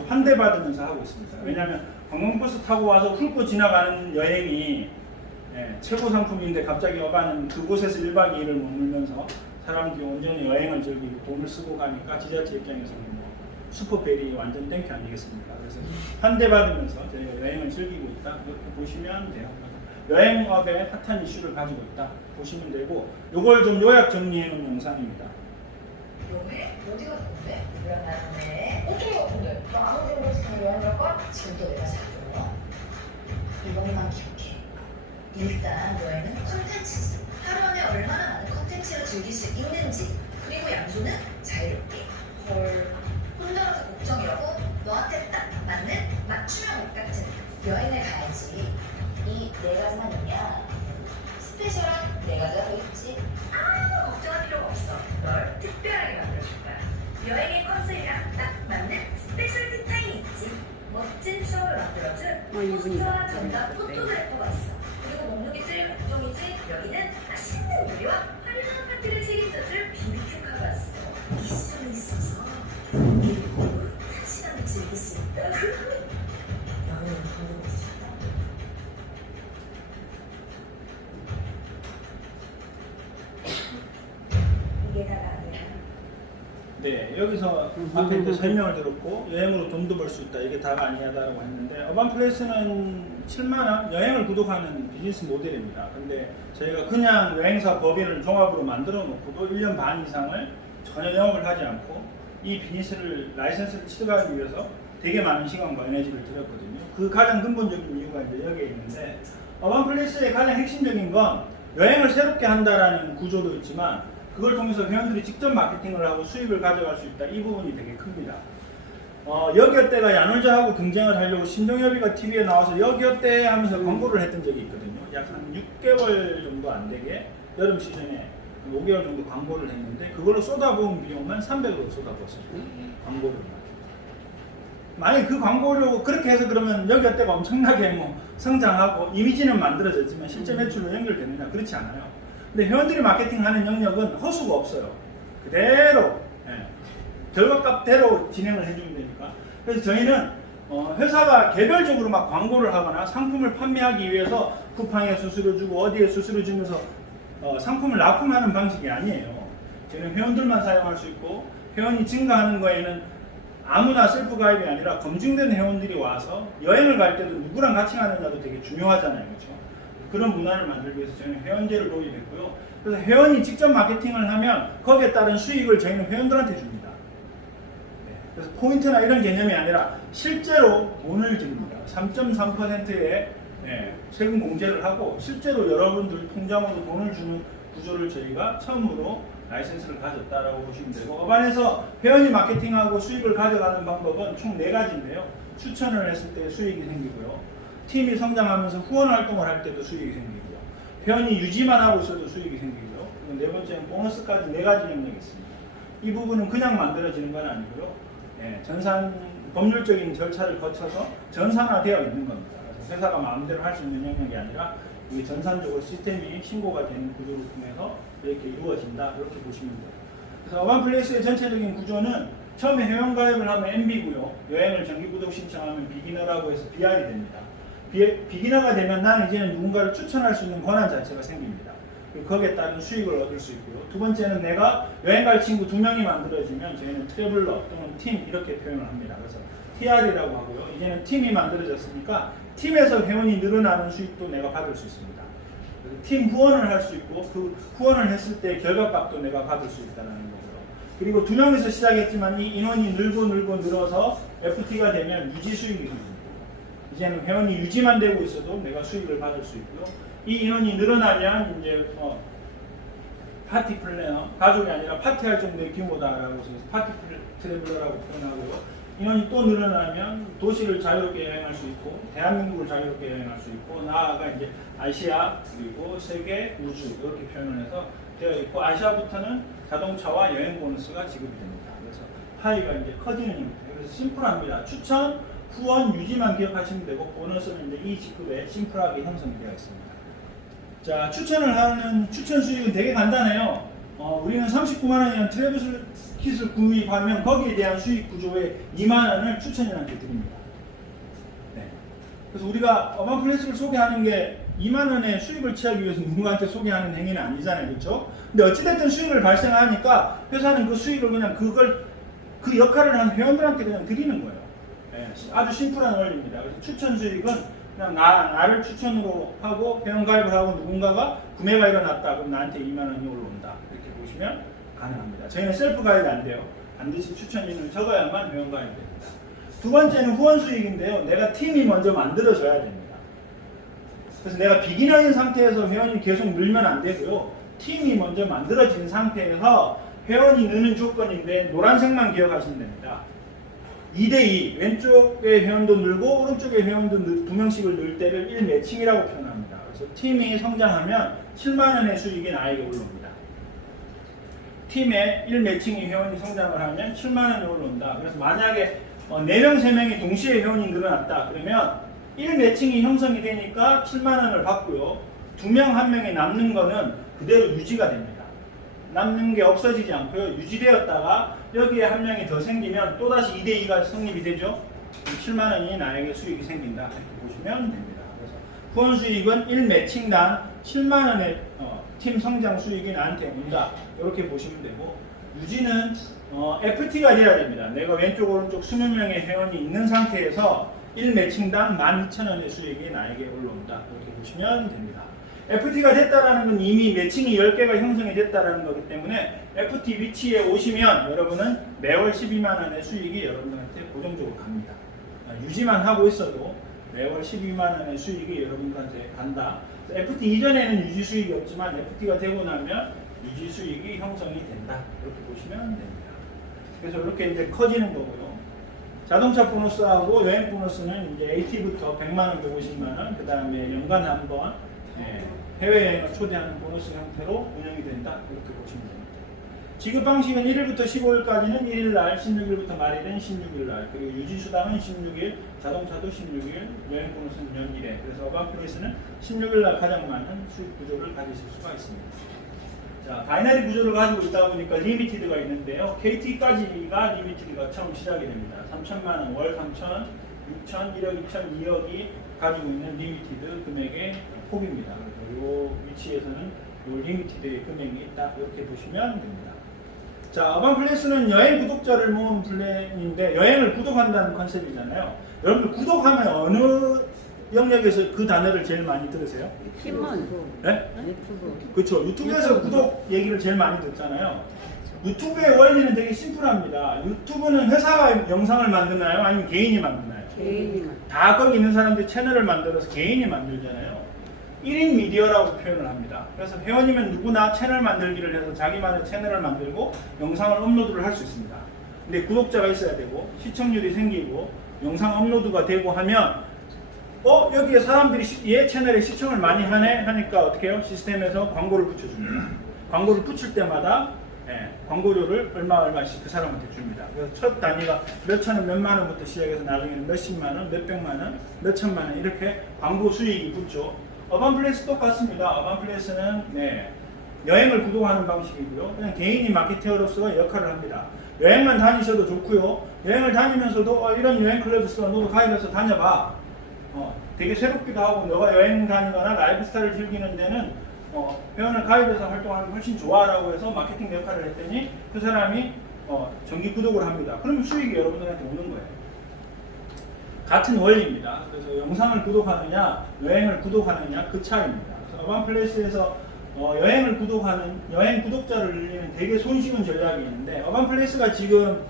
환대받으면서 하고 있습니다. 왜냐하면 관광버스 타고 와서 훑고 지나가는 여행이 최고 상품인데 갑자기 어반은 그곳에서 1박 2일을 머물면서 사람들이 온전히 여행을 즐기고 돈을 쓰고 가니까 지자체 입장에서는 뭐 슈퍼벨이 완전 땡큐 아니겠습니까? 그래서 환대받으면서 저희가 여행을 즐기고 있다, 이렇게 보시면 돼요. 여행업의 핫한 이슈를 가지고 있다 보시면 되고, 요걸 좀 요약 정리해 놓은 영상입니다. 여행? 어디가 좋은데? 여행 나는데 어떻게 같은데? 나 아무 데나 지금 여행 갈걸? 지금도 내가 잘들어 이것만 기억해. 일단 여행은 컨텐츠지. 하루 안에 얼마나 많은 컨텐츠를 즐길 수 있는지, 그리고 양수는 자유롭게. 헐, 혼자라서 걱정이라고? 너한테 딱 맞는 맞춤형 옷 같은 여행을 가야지. 이 4가지만 있냐? 스페셜한 4가지가 더 있지. 아무 걱정할 필요가 없어. 널 특별하게 만들어줄 거야. 여행의 컨셉이랑 딱 맞는 스페셜 티타임이 있지. 멋진 추억을 만들어줄 포스터와 전담 포토그래퍼가 있어. 그리고 목록이 제일 걱정이지. 여기는 맛있는 요리와 화려한 파티를 책임져줄 BBQ카가 있어. 미션이 있어서 일곱 시간을 즐길 수 있다고. 네, 여기서 앞에 이제 설명을 들었고 여행으로 돈도 벌 수 있다. 이게 다가 아니하다라고 했는데 어반플레이스는 7만 원 여행을 구독하는 비즈니스 모델입니다. 근데 저희가 그냥 여행사 법인을 종합으로 만들어 놓고도 1년 반 이상을 전혀 영업을 하지 않고 이 비즈니스를 라이선스를 취득하기 위해서 되게 많은 시간과 에너지를 들였거든요. 그 가장 근본적인 이유가 이제 여기에 있는데 어반플레이스의 가장 핵심적인 건 여행을 새롭게 한다라는 구조도 있지만 그걸 통해서 회원들이 직접 마케팅을 하고 수익을 가져갈 수 있다. 이 부분이 되게 큽니다. 여기어때가 야놀자하고 경쟁을 하려고 신동엽이가 TV에 나와서 여기어때 하면서 광고를 했던 적이 있거든요. 약 한 6개월 정도 안 되게 여름 시즌에 5개월 정도 광고를 했는데 그걸로 쏟아부은 비용만 300으로 쏟아부었어요. 광고를. 만약에 그 광고를 그렇게 해서 그러면 여기어때가 엄청나게 뭐 성장하고 이미지는 만들어졌지만 실제 매출로 연결되느냐? 그렇지 않아요. 근데 회원들이 마케팅하는 영역은 허수가 없어요. 그대로 결과값대로 진행을 해주면 되니까. 그래서 저희는 회사가 개별적으로 막 광고를 하거나 상품을 판매하기 위해서 쿠팡에 수수료 주고 어디에 수수료 주면서 상품을 납품하는 방식이 아니에요. 저희는 회원들만 사용할 수 있고 회원이 증가하는 거에는 아무나 셀프 가입이 아니라 검증된 회원들이 와서 여행을 갈 때도 누구랑 같이 가느냐도 되게 중요하잖아요. 그렇죠? 그런 문화를 만들기 위해서 저희는 회원제를 도입했고요. 그래서 회원이 직접 마케팅을 하면 거기에 따른 수익을 저희는 회원들한테 줍니다. 그래서 포인트나 이런 개념이 아니라 실제로 돈을 드립니다. 3.3%의 세금 공제를 하고 실제로 여러분들 통장으로 돈을 주는 구조를 저희가 처음으로 라이센스를 가졌다라고 보시면 되고 어반에서 회원이 마케팅하고 수익을 가져가는 방법은 총 4가지인데요. 추천을 했을 때 수익이 생기고요. 팀이 성장하면서 후원 활동을 할 때도 수익이 생기고요. 회원이 유지만 하고 있어도 수익이 생기고요. 그리고 4번째는 보너스까지 4가지 능력이 있습니다. 이 부분은 그냥 만들어지는 건 아니고요. 전산 법률적인 절차를 거쳐서 전산화되어 있는 겁니다. 그래서 회사가 마음대로 할 수 있는 영역이 아니라 이게 전산적으로 시스템이 신고가 되는 구조를 통해서 이렇게 이루어진다. 이렇게 보시면 돼요. 그래서 어반플레이스의 전체적인 구조는 처음에 회원가입을 하면 MB고요. 여행을 정기구독 신청하면 비기너라고 해서 BR이 됩니다. 비기너가 되면 나는 이제는 누군가를 추천할 수 있는 권한 자체가 생깁니다. 거기에 따른 수익을 얻을 수 있고요. 두 번째는 내가 여행 갈 친구 2명이 만들어지면 저희는 트래블러 또는 팀 이렇게 표현을 합니다. 그래서 TR이라고 하고요. 이제는 팀이 만들어졌으니까 팀에서 회원이 늘어나는 수익도 내가 받을 수 있습니다. 그래서 팀 후원을 할 수 있고 그 후원을 했을 때 결과값도 내가 받을 수 있다는 거고요. 그리고 2명에서 시작했지만 이 인원이 늘어서 FT가 되면 유지 수익이 생깁니다. 이제는 회원이 유지만 되고 있어도 내가 수익을 받을 수 있고요. 이 인원이 늘어나면 이제 파티 플래너, 가족이 아니라 파티할 정도의 규모다라고 해서 파티 트래블러라고 표현하고요. 인원이 또 늘어나면 도시를 자유롭게 여행할 수 있고 대한민국을 자유롭게 여행할 수 있고 나아가 이제 아시아 그리고 세계 우주 이렇게 표현을 해서 되어 있고 아시아부터는 자동차와 여행 보너스가 지급이 됩니다. 그래서 파이가 이제 커지는 형태. 그래서 심플합니다. 추천, 후원, 유지만 기억하시면 되고 보너스는 이제 이 직급에 심플하게 형성이 되어 있습니다. 자, 추천을 하는 추천 수익은 되게 간단해요. 우리는 39만 원이라는 트래블 킷을 구입하면 거기에 대한 수익 구조에 2만 원을 추천인한테 드립니다. 네. 그래서 우리가 어반플레이스를 소개하는 게 2만 원의 수익을 취하기 위해서 누군가한테 소개하는 행위는 아니잖아요. 그렇죠? 근데 어찌됐든 수익을 발생하니까 회사는 그 수익을 그냥 그 역할을 한 회원들한테 그냥 드리는 거예요. 네. 아주 심플한 원리입니다. 그래서 추천 수익은 그냥 나를 추천으로 하고 회원가입을 하고 누군가가 구매가 일어났다 그럼 나한테 2만 원이 올라온다 이렇게 보시면 가능합니다. 저희는 셀프 가입이 안 돼요. 반드시 추천인을 적어야만 회원가입이 됩니다. 두 번째는 후원 수익인데요. 내가 팀이 먼저 만들어져야 됩니다. 그래서 내가 비기너인 상태에서 회원이 계속 늘면 안 되고요. 팀이 먼저 만들어진 상태에서 회원이 느는 조건인데 노란색만 기억하시면 됩니다. 2대2 왼쪽에 회원도 늘고 오른쪽에 회원도 2명씩을 늘 때를 1매칭이라고 표현합니다. 그래서 팀이 성장하면 7만 원의 수익이 나에게 올라옵니다. 팀의 1매칭이 회원이 성장을 하면 7만 원이 올라온다. 그래서 만약에 4명, 3명이 동시에 회원이 늘어났다. 그러면 1매칭이 형성이 되니까 7만 원을 받고요. 2명, 1명이 남는 거는 그대로 유지가 됩니다. 남는 게 없어지지 않고요. 유지되었다가 여기에 1명이 더 생기면 또다시 2대2가 성립이 되죠. 7만 원이 나에게 수익이 생긴다. 이렇게 보시면 됩니다. 그래서 후원 수익은 1매칭당 7만 원의 팀 성장 수익이 나한테 온다. 이렇게 보시면 되고 유지는 FT가 돼야 됩니다. 내가 왼쪽 오른쪽 20명의 회원이 있는 상태에서 1매칭당 12,000원의 수익이 나에게 올라온다. 이렇게 보시면 됩니다. FT가 됐다라는 건 이미 매칭이 10개가 형성이 됐다라는 거기 때문에 FT 위치에 오시면 여러분은 매월 12만 원의 수익이 여러분들한테 고정적으로 갑니다. 유지만 하고 있어도 매월 12만 원의 수익이 여러분들한테 간다. FT 이전에는 유지 수익이 없지만 FT가 되고 나면 유지 수익이 형성이 된다. 이렇게 보시면 됩니다. 그래서 이렇게 이제 커지는 거고요. 자동차 보너스하고 여행 보너스는 이제 AT부터 100만 원, 150만 원, 그 다음에 연간 한 번 해외여행을 초대하는 보너스 형태로 운영이 된다. 이렇게 보시면 됩니다. 지급 방식은 1일부터 15일까지는 1일날, 16일부터 말일은 16일날, 그리고 유지수당은 16일, 자동차도 16일, 여행 보너스는 연일에. 그래서 어반플레이스는 16일날 가장 많은 수익 구조를 가지실 수가 있습니다. 자, 바이너리 구조를 가지고 있다 보니까 리미티드가 있는데요. KT까지가 리미티드가 처음 시작이 됩니다. 3천만 원, 월 3천, 6천, 1억, 2천, 2억이 가지고 있는 리미티드 금액의 폭입니다. 그리고 이 위치에서는 이 리미티드의 금액이 있다. 이렇게 보시면 됩니다. 자, 어반플레이스는 여행 구독자를 모은 플랜인데 여행을 구독한다는 컨셉이잖아요. 여러분들 구독하면 어느 영역에서 그 단어를 제일 많이 들으세요? 팀원. 네? 유튜브. 그렇죠. 유튜브에서 구독 얘기를 제일 많이 듣잖아요. 유튜브의 원리는 되게 심플합니다. 유튜브는 회사가 영상을 만드나요? 아니면 개인이 만드나요? 개인이만. 다 거기 있는 사람들이 채널을 만들어서 개인이 만들잖아요. 1인 미디어라고 표현을 합니다. 그래서 회원이면 누구나 채널 만들기를 해서 자기만의 채널을 만들고 영상을 업로드를 할 수 있습니다. 근데 구독자가 있어야 되고 시청률이 생기고 영상 업로드가 되고 하면 여기에 사람들이 얘 채널에 시청을 많이 하네 하니까 어떻게 해요? 시스템에서 광고를 붙여줍니다. 광고를 붙일 때마다 광고료를 얼마씩 그 사람한테 줍니다. 그래서 첫 단위가 몇천 원, 몇만 원부터 시작해서 나중에는 몇십만 원, 몇백만 원, 몇천만 원 이렇게 광고 수익이 붙죠. 어반플레이스 똑같습니다. 어반플레이스는 여행을 구독하는 방식이고요. 그냥 개인이 마케터로서 역할을 합니다. 여행만 다니셔도 좋고요. 여행을 다니면서도 이런 여행 클럽 있어, 너도 가입해서 다녀봐. 되게 새롭기도 하고 너가 여행 다니거나 라이프 스타일을 즐기는 데는 회원을 가입해서 활동하는 게 훨씬 좋아라고 해서 마케팅 역할을 했더니 그 사람이 정기 구독을 합니다. 그러면 수익이 여러분들한테 오는 거예요. 같은 원리입니다. 그래서 영상을 구독하느냐 여행을 구독하느냐 그 차이입니다. 그래서 어반플레이스에서 여행을 구독하는 여행 구독자를 늘리는 되게 손쉬운 전략이 있는데 어반플레이스가 지금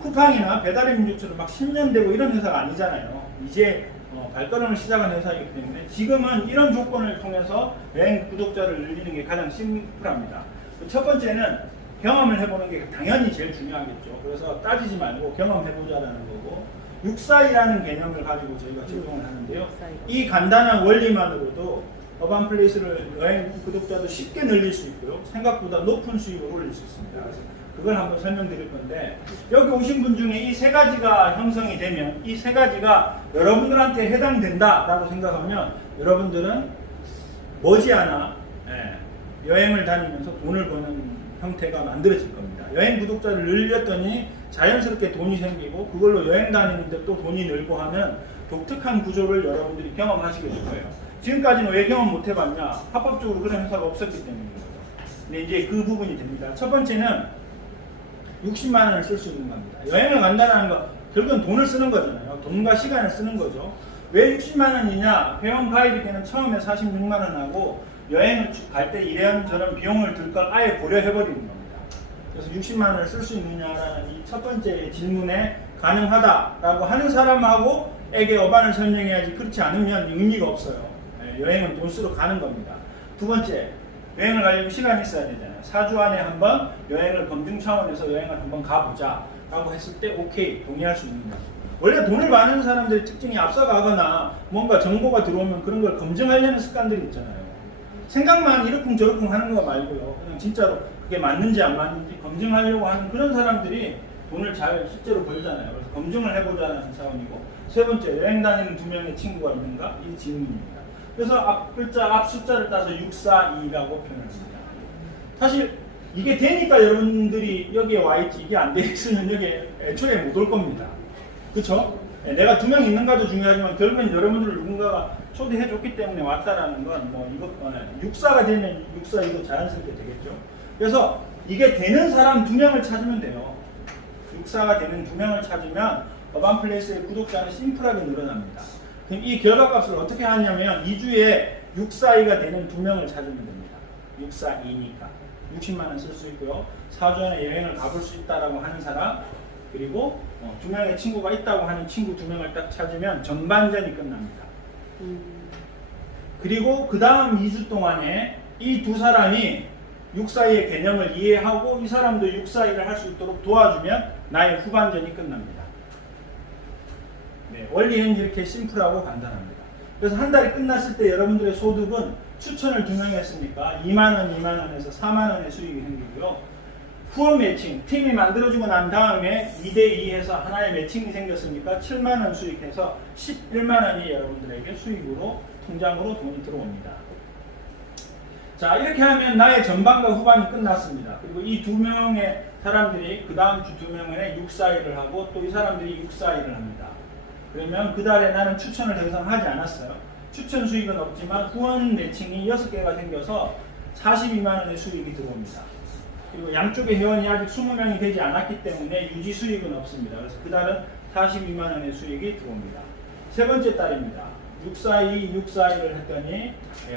쿠팡이나 배달의민족처럼 막 10년 되고 이런 회사가 아니잖아요. 이제 발걸음을 시작한 회사이기 때문에 지금은 이런 조건을 통해서 여행 구독자를 늘리는 게 가장 심플합니다. 첫 번째는 경험을 해보는 게 당연히 제일 중요하겠죠. 그래서 따지지 말고 경험해보자라는 거고 642라는 개념을 가지고 저희가 적용을 하는데요. 이 간단한 원리만으로도 어반플레이스를 여행 구독자도 쉽게 늘릴 수 있고요. 생각보다 높은 수익을 올릴 수 있습니다. 그래서 그걸 한번 설명드릴 건데 여기 오신 분 중에 이 세 가지가 형성이 되면 이 세 가지가 여러분들한테 해당된다라고 생각하면 여러분들은 머지않아 여행을 다니면서 돈을 버는 형태가 만들어질 겁니다. 여행 구독자를 늘렸더니 자연스럽게 돈이 생기고 그걸로 여행 다니는데 또 돈이 늘고 하는 독특한 구조를 여러분들이 경험하시게 될 거예요. 지금까지는 왜 경험 못 해봤냐? 합법적으로 그런 회사가 없었기 때문입니다. 근데 이제 그 부분이 됩니다. 첫 번째는 60만 원을 쓸 수 있는 겁니다. 여행을 간다는 거 결국은 돈을 쓰는 거잖아요. 돈과 시간을 쓰는 거죠. 왜 60만 원이냐? 회원 가입이 때는 처음에 46만 원하고 여행을 갈 때 이런저런 비용을 들 걸 아예 고려해버리는 겁니다. 그래서 60만 원을 쓸 수 있느냐라는 이 첫 번째 질문에 가능하다라고 하는 사람하고에게 어반을 설명해야지 그렇지 않으면 의미가 없어요. 여행은 돈 쓰러 가는 겁니다. 두 번째, 여행을 가려면 시간이 있어야 되잖아요. 4주 안에 한번 여행을 검증 차원에서 여행을 한번 가보자 라고 했을 때 오케이, 동의할 수 있는 거죠. 원래 돈을 많은 사람들의 특징이 앞서가거나 뭔가 정보가 들어오면 그런 걸 검증하려는 습관들이 있잖아요. 생각만 이러쿵저러쿵 하는 거 말고요. 그냥 진짜로 그게 맞는지 안 맞는지 검증하려고 하는 그런 사람들이 돈을 잘 실제로 벌잖아요. 그래서 검증을 해보자는 차원이고 세 번째, 여행 다니는 2명의 친구가 있는가? 이 질문입니다. 그래서 앞 글자, 앞 숫자를 따서 642라고 표현합니다. 사실 이게 되니까 여러분들이 여기에 와 있지 이게 안 돼 있으면 여기에 애초에 못 올 겁니다. 그쵸? 내가 2명 있는가도 중요하지만 결국엔 여러분들을 누군가가 초대해 줬기 때문에 왔다라는 건 뭐 이거 64가 되면 64 이거 자연스럽게 되겠죠. 그래서 이게 되는 사람 2명을 찾으면 돼요. 육사가 되는 2명을 찾으면 어반플레이스의 구독자는 심플하게 늘어납니다. 그럼 이 결과값을 어떻게 하냐면 2주에 육사이가 되는 2명을 찾으면 됩니다. 육사이니까 60만원 쓸 수 있고요. 4주 안에 여행을 가볼 수 있다라고 하는 사람, 그리고 2명의 친구가 있다고 하는 친구 2명을 딱 찾으면 전반전이 끝납니다. 그리고 그 다음 2주 동안에 이 2사람이 육사이의 개념을 이해하고 이 사람도 육사이를 할 수 있도록 도와주면 나의 후반전이 끝납니다. 네, 원리는 이렇게 심플하고 간단합니다. 그래서 한 달이 끝났을 때 여러분들의 소득은 추천을 2명 했으니까 2만원, 2만원에서 4만원의 수익이 생기고요. 후원 매칭, 팀이 만들어지고 난 다음에 2대2 해서 하나의 매칭이 생겼으니까 7만원 수익해서 11만원이 여러분들에게 수익으로 통장으로 돈이 들어옵니다. 자, 이렇게 하면 나의 전반과 후반이 끝났습니다. 그리고 이 2명의 사람들이 그 다음 주 2명에 육사일을 하고 또 이 사람들이 육사일을 합니다. 그러면 그 달에 나는 추천을 더 이상 하지 않았어요. 추천 수익은 없지만 후원 매칭이 6개가 생겨서 42만원의 수익이 들어옵니다. 그리고 양쪽의 회원이 아직 20명이 되지 않았기 때문에 유지 수익은 없습니다. 그래서 그 달은 42만원의 수익이 들어옵니다. 세 번째 달입니다. 642, 642를 했더니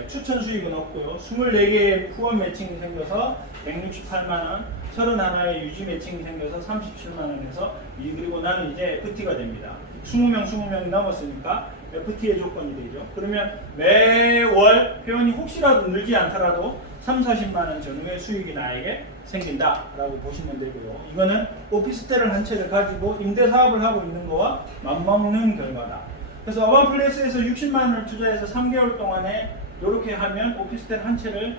추천 수익은 없고요. 24개의 후원 매칭이 생겨서 168만원, 31의 유지 매칭이 생겨서 37만원에서 그리고 나는 이제 FT가 됩니다. 20명이 넘었으니까 FT의 조건이 되죠. 그러면 매월 회원이 혹시라도 늘지 않더라도 3, 40만원 전후의 수익이 나에게 생긴다라고 보시면 되고요. 이거는 오피스텔을 한 채를 가지고 임대사업을 하고 있는 거와 맞먹는 결과다. 그래서 어반플레이스에서 60만원을 투자해서 3개월 동안에 이렇게 하면 오피스텔 한 채를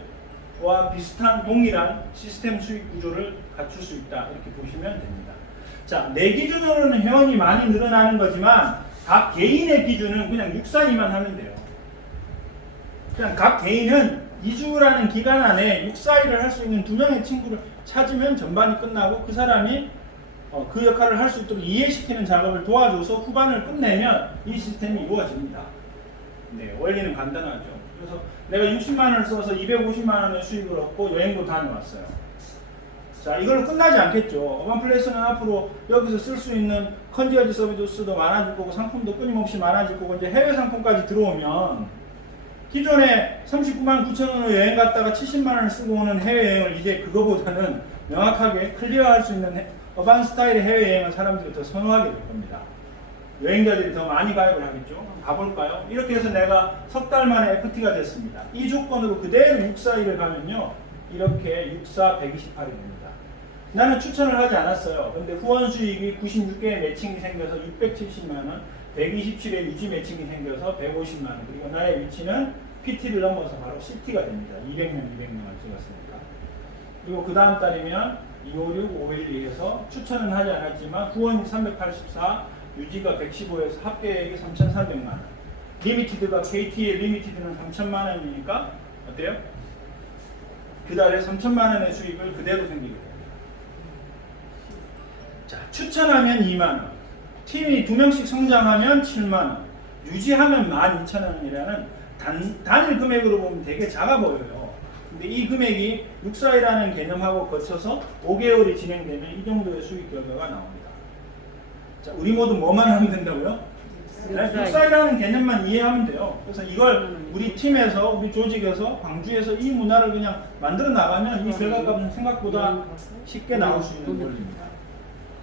와 비슷한 동일한 시스템 수익 구조를 갖출 수 있다. 이렇게 보시면 됩니다. 자, 내 기준으로는 회원이 많이 늘어나는 거지만 각 개인의 기준은 그냥 육사이만 하면 돼요. 그냥 각 개인은 2주라는 기간 안에 육사이를 할 수 있는 2명의 친구를 찾으면 전반이 끝나고 그 사람이 그 역할을 할 수 있도록 이해시키는 작업을 도와줘서 후반을 끝내면 이 시스템이 이루어집니다. 네, 원리는 간단하죠. 그래서 내가 60만원을 써서 250만원의 수익을 얻고 여행도 다녀왔어요. 자, 이걸로 끝나지 않겠죠. 어반플레이스는 앞으로 여기서 쓸 수 있는 컨지어지 서비스도 많아질 거고 상품도 끊임없이 많아질 거고 이제 해외 상품까지 들어오면 기존에 39만 9천원으로 여행 갔다가 70만원을 쓰고 오는 해외여행을 이제 그거보다는 명확하게 클리어할 수 있는 어반 스타일의 해외여행을 사람들이 더 선호하게 될 겁니다. 여행자들이 더 많이 가입을 하겠죠. 가볼까요? 이렇게 해서 내가 석 달 만에 FT가 됐습니다. 이 조건으로 그대로 642를 가면요. 이렇게 64, 128이 됩니다. 나는 추천을 하지 않았어요. 근데 후원 수익이 96개의 매칭이 생겨서 670만원, 127의 유지 매칭이 생겨서 150만원, 그리고 나의 위치는 PT를 넘어서 바로 CT가 됩니다. 200명을 찍었으니까. 그리고 그 다음 달이면 256, 512 해서 추천은 하지 않았지만 후원이 384, 유지가 115에서 합계액이 3,300만원. 리미티드가 KT의 리미티드는 3,000만원이니까 어때요? 그 달에 3,000만원의 수익을 그대로 생기게 됩니다. 자, 추천하면 2만원, 팀이 2명씩 성장하면 7만원, 유지하면 12,000원이라는 단일 금액으로 보면 되게 작아 보여요. 근데 이 금액이 642라는 개념하고 거쳐서 5개월이 진행되면 이 정도의 수익 결과가 나옵니다. 자, 우리 모두 뭐만 하면 된다고요? 642라는 개념만 이해하면 돼요. 그래서 이걸 우리 팀에서, 우리 조직에서, 광주에서 이 문화를 그냥 만들어 나가면 이 결과값은 생각보다 쉽게 나올 수 있는 원리입니다.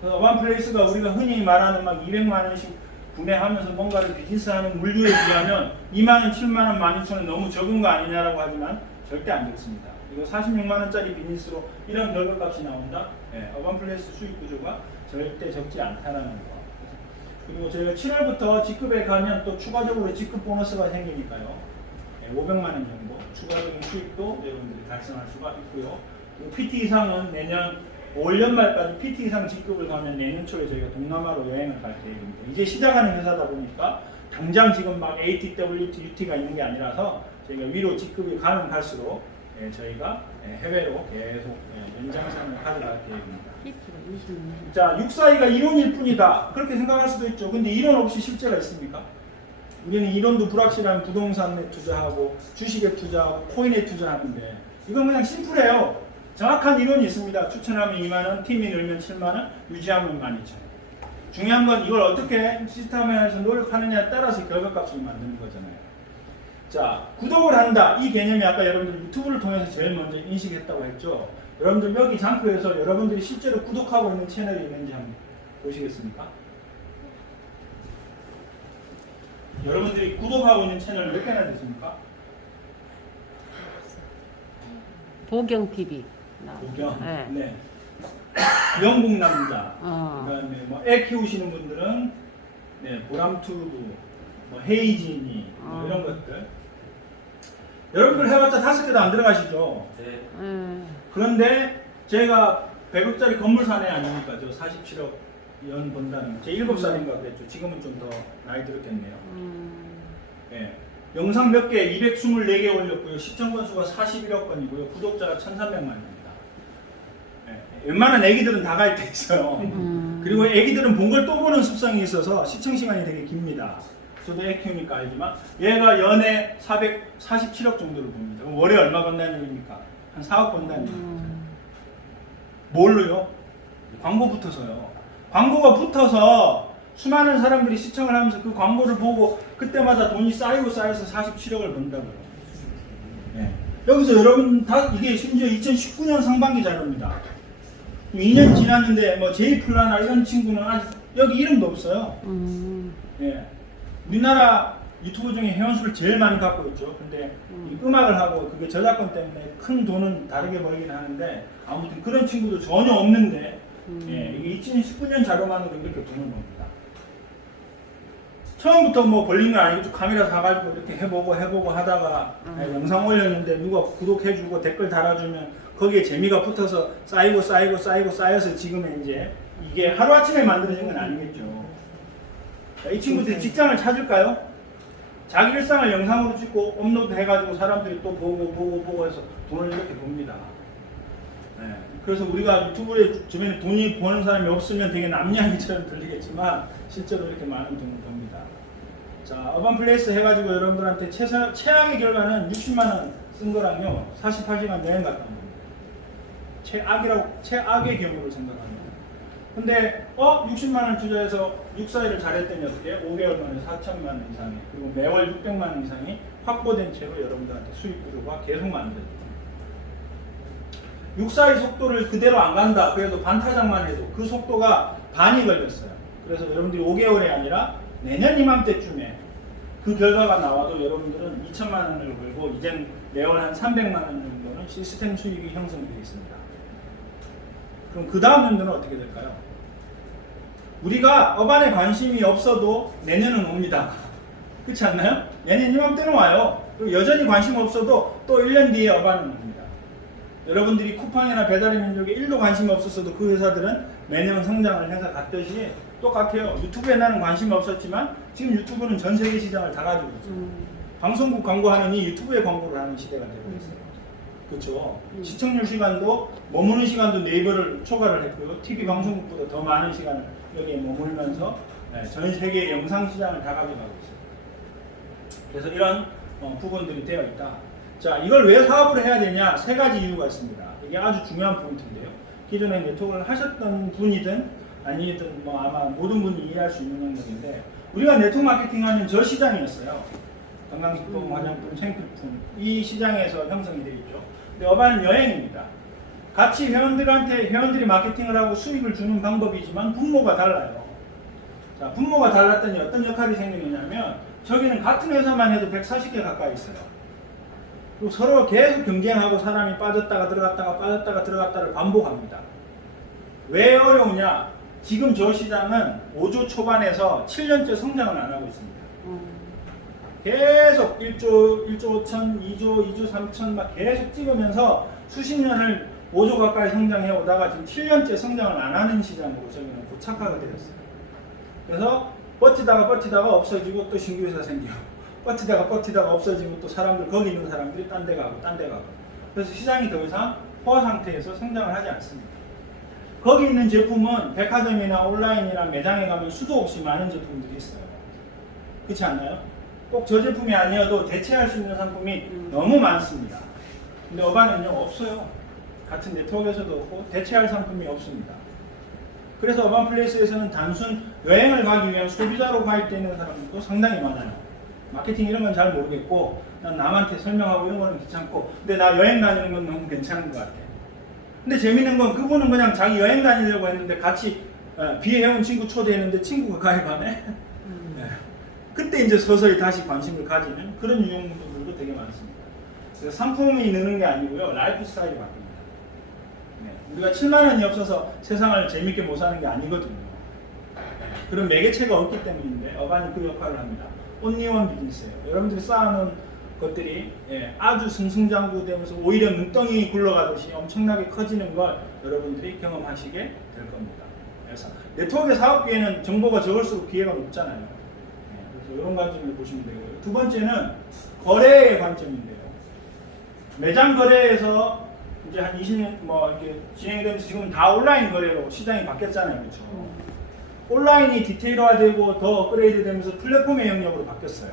어반플레이스가 우리가 흔히 말하는 막 200만원씩 구매하면서 뭔가를 비즈니스하는 물류에 비하면 2만원, 7만원, 12,000원 너무 적은 거 아니냐라고 하지만 절대 안 그렇습니다. 이거 46만원짜리 비즈니스로 이런 결과값이 나온다? 네, 어반플레이스 수익 구조가 절대 적지 않다라는 거. 그리고 저희가 7월부터 직급에 가면 또 추가적으로 직급 보너스가 생기니까요. 네, 500만원 정도 추가적인 수익도 여러분들이 달성할 수가 있고요. 그리고 PT 이상은 내년 5월 연말까지 PT 이상 직급을 가면 내년 초에 저희가 동남아로 여행을 갈 계획입니다. 이제 시작하는 회사다 보니까 당장 지금 막 ATWT, UT가 있는 게 아니라서 저희가 위로 직급이 가면 갈수록 저희가 해외로 계속 연장선을 가져갈 계획입니다. 자, 642가 이론일 뿐이다. 그렇게 생각할 수도 있죠. 근데 이론 없이 실제가 있습니까? 우리는 이론도 불확실한 부동산에 투자하고 주식에 투자하고 코인에 투자하는데 이건 그냥 심플해요. 정확한 이론이 있습니다. 추천하면 2만원, 팀이 늘면 7만원, 유지하면 12,000원. 중요한 건 이걸 어떻게 시스템에서 노력하느냐에 따라서 결과값을 만드는 거잖아요. 자, 구독을 한다. 이 개념이 아까 여러분들 유튜브를 통해서 제일 먼저 인식했다고 했죠. 여러분들 여기 장표에서 여러분들이 실제로 구독하고 있는 채널이 있는지 한번 보시겠습니까? 여러분들이 구독하고 있는 채널 몇 개나 되십니까? 보경TV. 보경. 네. 네. 영국 남자. 어. 그다음에 뭐 애 키우시는 분들은 네, 보람투브, 뭐 헤이진이 뭐 이런 것들. 여러분들 해봤자 5개도 안 들어가시죠. 네. 그런데 제가 100억짜리 건물 사내 아닙니까? 저 47억 연 번다는 제 7살인가 그랬죠. 지금은 좀 더 나이 들었겠네요. 예. 영상 몇 개, 224개 올렸고요. 시청 건수가 41억 건이고요. 구독자가 1,300만입니다. 예. 웬만한 애기들은 다 가입돼 있어요. 그리고 애기들은 본 걸 또 보는 습성이 있어서 시청 시간이 되게 깁니다. 저도 애 키우니까 알지만 얘가 연에 447억 정도를 봅니다. 그럼 월에 얼마 번다는 얘기입니까? 한 4억 번다는 얘기죠. 뭘로요? 광고 붙어서요. 광고가 붙어서 수많은 사람들이 시청을 하면서 그 광고를 보고 그때마다 돈이 쌓이고 쌓여서 47억을 번다고요. 네. 여기서 여러분 다 이게 심지어 2019년 상반기 자료입니다. 2년 지났는데 뭐 제이플라나 이런 친구는 아직 여기 이름도 없어요. 예. 우리나라 유튜브 중에 회원수를 제일 많이 갖고 있죠. 근데 이 음악을 하고 그게 저작권 때문에 큰 돈은 다르게 벌긴 하는데 아무튼 그런 친구도 전혀 없는데 예, 이게 2019년 자료만으로 이렇게 돈을 법니다. 처음부터 뭐 벌린 건 아니고 카메라 사가지고 이렇게 해보고 하다가 예, 영상 올렸는데 누가 구독해주고 댓글 달아주면 거기에 재미가 붙어서 쌓여서 지금은 이제 이게 하루아침에 만들어진 건 아니겠죠. 자, 이 친구들이 직장을 찾을까요? 자기 일상을 영상으로 찍고 업로드 해가지고 사람들이 또 보고 해서 돈을 이렇게 법니다. 네. 그래서 우리가 유튜브에 주변에 돈이 버는 사람이 없으면 되게 남 이야기처럼 들리겠지만 실제로 이렇게 많은 돈을 법니다. 자, 어반플레이스 해가지고 여러분들한테 최악의 결과는 60만원 쓴 거랑요 48시간 여행 갔다 온 겁니다. 최악의 경우를 생각합니다. 근데 60만원 투자해서 6사일을 잘했더니 어떻게 5개월 만에 4천만원 이상이 그리고 매월 600만원 이상이 확보된 채로 여러분들한테 수익 구조가 계속 만들어집니다. 6사일 속도를 그대로 안 간다. 그래도 반타작만 해도 그 속도가 반이 걸렸어요. 그래서 여러분들이 5개월이 아니라 내년 이맘때쯤에 그 결과가 나와도 여러분들은 2천만 원을 벌고 이제는 매월 한 300만 원 정도는 시스템 수익이 형성되어 있습니다. 그럼 그 다음 연도는 어떻게 될까요? 우리가 어반에 관심이 없어도 내년은 옵니다. 그렇지 않나요? 내년 이맘때는 와요. 그리고 여전히 관심 없어도 또 1년 뒤에 어반은 옵니다. 여러분들이 쿠팡이나 배달의 민족에 1도 관심이 없었어도 그 회사들은 매년 성장을 해서 갔듯이 똑같아요. 유튜브에 나는 관심이 없었지만 지금 유튜브는 전 세계 시장을 다 가지고 있어요. 방송국 광고하느니 유튜브에 광고를 하는 시대가 되고 있어요. 그렇죠. 시청률 시간도 머무는 시간도 네이버를 초과를 했고요. TV 방송국보다 더 많은 시간을 여기에 머물면서 전 세계 영상 시장을 다 가져가고 있어요. 그래서 이런 부분들이 되어 있다. 자, 이걸 왜 사업을 해야 되냐? 3가지 이유가 있습니다. 이게 아주 중요한 포인트인데요. 기존에 네트워크를 하셨던 분이든 아니든 뭐 아마 모든 분이 이해할 수 있는 영역인데 우리가 네트워크 마케팅하는 저 시장이었어요. 건강식품, 화장품, 생필품 이 시장에서 형성이 되어 있죠. 근데 어반은 여행입니다. 같이 회원들이 마케팅을 하고 수익을 주는 방법이지만 분모가 달라요. 자, 분모가 달랐더니 어떤 역할이 생기느냐면 저기는 같은 회사만 해도 140개 가까이 있어요. 그리고 서로 계속 경쟁하고 사람이 빠졌다가 들어갔다를 반복합니다. 왜 어려우냐? 지금 저 시장은 5조 초반에서 7년째 성장을 안 하고 있습니다. 계속 1조 5천, 2조 3천 막 계속 찍으면서 수십 년을 5조 가까이 성장해 오다가 지금 7년째 성장을 안 하는 시장으로 저희는 고착화가 되었어요. 그래서 버티다가 없어지고 또 신규 회사 생기고 버티다가 없어지고 또 사람들 거기 있는 사람들이 딴 데 가고 그래서 시장이 더 이상 포화 상태에서 성장을 하지 않습니다. 거기 있는 제품은 백화점이나 온라인이나 매장에 가면 수도 없이 많은 제품들이 있어요. 그렇지 않나요? 꼭 저 제품이 아니어도 대체할 수 있는 상품이 너무 많습니다. 근데 어반은요 없어요. 같은 네트워크에서도 없고 대체할 상품이 없습니다. 그래서 어반플레이스에서는 단순 여행을 가기 위한 소비자로 가입되어 있는 사람들도 상당히 많아요. 마케팅 이런 건 잘 모르겠고 난 남한테 설명하고 이런 거는 귀찮고 근데 나 여행 다니는 건 너무 괜찮은 것 같아. 근데 재밌는 건 그분은 그냥 자기 여행 다니려고 했는데 같이 비해온 친구 초대했는데 친구가 가입하네. 네. 그때 이제 서서히 다시 관심을 가지는 그런 유형들도 되게 많습니다. 그래서 상품이 느는 게 아니고요. 라이프 스타일이 바뀝니다. 네. 우리가 7만 원이 없어서 세상을 재밌게 못 사는 게 아니거든요. 그런 매개체가 없기 때문인데 어반이 그 역할을 합니다. 온리원 비즈니스예요. 여러분들이 쌓아놓은 것들이 아주 승승장구되면서 오히려 눈덩이 굴러가듯이 엄청나게 커지는 걸 여러분들이 경험하시게 될 겁니다. 그래서 네트워크 사업기에는 정보가 적을수록 기회가 높잖아요. 그래서 이런 관점을 보시면 되고요. 두 번째는 거래의 관점인데요. 매장 거래에서 이제 한 20년 뭐 이렇게 진행되면서 지금 다 온라인 거래로 시장이 바뀌었잖아요. 그렇죠? 온라인이 디테일화되고 더 업그레이드 되면서 플랫폼의 영역으로 바뀌었어요.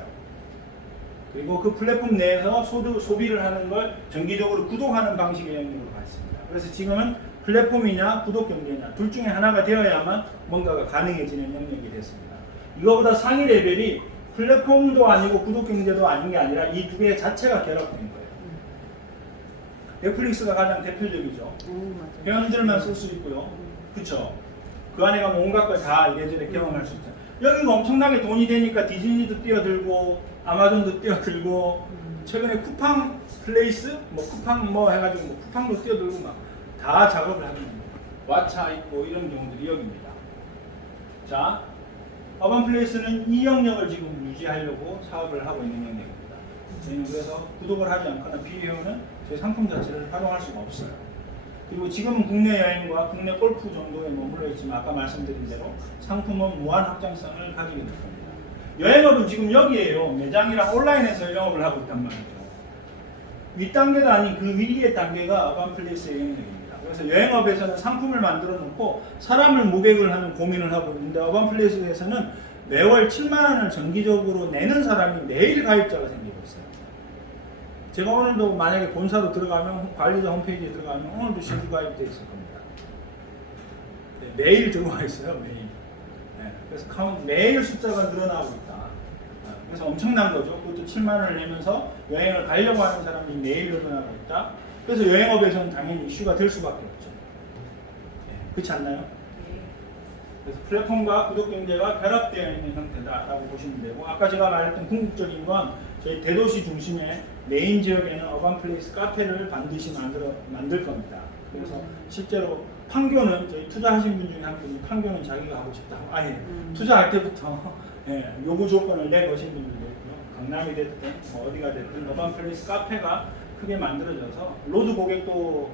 그리고 그 플랫폼 내에서 소비를 하는 걸 정기적으로 구독하는 방식의 영역으로 갔습니다. 그래서 지금은 플랫폼이냐 구독 경제냐 둘 중에 하나가 되어야만 뭔가가 가능해지는 영역이 됐습니다. 이거보다 상위 레벨이 플랫폼도 아니고 구독 경제도 아닌 게 아니라 이 두 개 자체가 결합된 거예요. 넷플릭스가 가장 대표적이죠. 회원들만 쓸 수 있고요. 그쵸? 그 안에 가면 온갖 걸 다 이래저래 경험할 수 있죠. 여기가 엄청나게 돈이 되니까 디즈니도 뛰어들고 아마존도 뛰어들고 최근에 쿠팡 플레이스 뭐 쿠팡 뭐 해가지고 뭐 쿠팡도 뛰어들고 막 다 작업을 하는 겁니다. 왓챠 있고 이런 경우들이 여기입니다. 자, 어반플레이스는 이 영역을 지금 유지하려고 사업을 하고 있는 영역입니다. 저희는 그래서 구독을 하지 않거나 비회원은 저희 상품 자체를 활용할 수가 없어요. 그리고 지금은 국내 여행과 국내 골프 정도에 머물러 있지만 아까 말씀드린 대로 상품은 무한 확장성을 가지게 될 겁니다. 여행업은 지금 여기에요. 매장이랑 온라인에서 영업을 하고 있단 말이죠. 윗단계가 아닌 그 위의 단계가 어반플레이스의 영역입니다. 그래서 여행업에서는 상품을 만들어 놓고 사람을 모객을 하는 고민을 하고 있는데 어반플레이스에서는 매월 7만 원을 정기적으로 내는 사람이 매일 가입자가 생기고 있어요. 제가 오늘도 만약에 본사로 들어가면 관리자 홈페이지에 들어가면 오늘도 신규 가입되어 있을 겁니다. 네, 매일 들어와 있어요. 매일. 네, 그래서 매일 숫자가 늘어나고 있다. 그래서 엄청난 거죠. 그것도 7만 원을 내면서 여행을 가려고 하는 사람이 매일 늘어나고 있다. 그래서 여행업에서는 당연히 이슈가 될 수밖에 없죠. 네, 그렇지 않나요? 그래서 플랫폼과 구독 경제가 결합되어 있는 형태다라고 보시면 되고 아까 제가 말했던 궁극적인 건 저희 대도시 중심의 메인 지역에는 어반플레이스 카페를 반드시 만들 겁니다. 그래서 실제로 판교는 저희 투자하신 분 중에 한 분이 판교는 자기가 하고 싶다고 아예 투자할 때부터 요구 조건을 내거신 분들도 있고요. 강남이 됐든 뭐 어디가 됐든 어반플레이스 카페가 크게 만들어져서 로드 고객도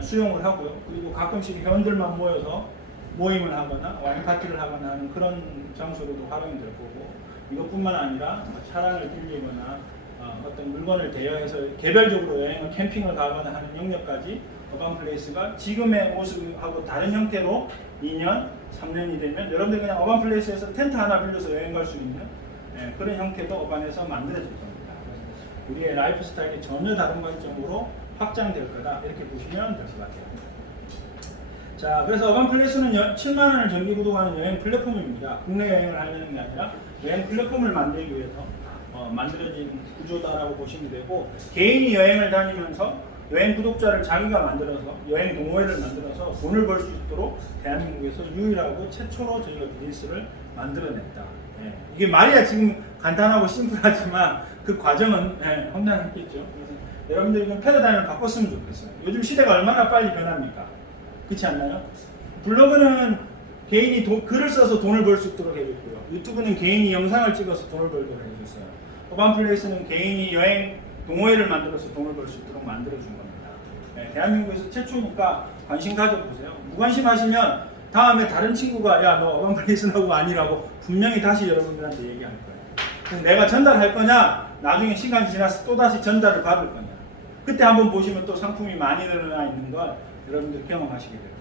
수용을 하고요. 그리고 가끔씩 회원들만 모여서 모임을 하거나 와인 파티를 하거나 하는 그런 장소로도 활용이 될 거고 이것뿐만 아니라 차량을 빌리거나 어떤 물건을 대여해서 개별적으로 여행을 캠핑을 가거나 하는 영역까지 어반플레이스가 지금의 모습하고 다른 형태로 2년, 3년이 되면 여러분들 그냥 어반플레이스에서 텐트 하나 빌려서 여행 갈 수 있는 그런 형태도 어반에서 만들어질 겁니다. 우리의 라이프 스타일이 전혀 다른 관점으로 확장될 거다 이렇게 보시면 될 것 같아요. 자, 그래서 어반플레이스는 7만 원을 정기 구독하는 여행 플랫폼입니다. 국내 여행을 하려는 게 아니라 여행 플랫폼을 만들기 위해서 만들어진 구조다라고 보시면 되고 개인이 여행을 다니면서 여행 구독자를 자기가 만들어서 여행 동호회를 만들어서 돈을 벌 수 있도록 대한민국에서 유일하고 최초로 저희가 비즈니스를 만들어냈다. 이게 말이야 지금 간단하고 심플하지만 그 과정은 험난했겠죠. 그래서 여러분들이 좀 패러다임을 바꿨으면 좋겠어요. 요즘 시대가 얼마나 빨리 변합니까? 그렇지 않나요? 블로그는 개인이 글을 써서 돈을 벌 수 있도록 해줬고요. 유튜브는 개인이 영상을 찍어서 돈을 벌도록 해줬어요. 어반플레이스는 개인이 여행 동호회를 만들어서 돈을 벌 수 있도록 만들어준 겁니다. 대한민국에서 최초니까 관심 가져보세요. 무관심 하시면 다음에 다른 친구가 야 너 어반플레이스라고 아니라고 분명히 다시 여러분들한테 얘기할 거예요. 그래서 내가 전달할 거냐 나중에 시간이 지나서 또다시 전달을 받을 거냐 그때 한번 보시면 또 상품이 많이 늘어나 있는 걸 여러분들 경험하시게 될 거예요.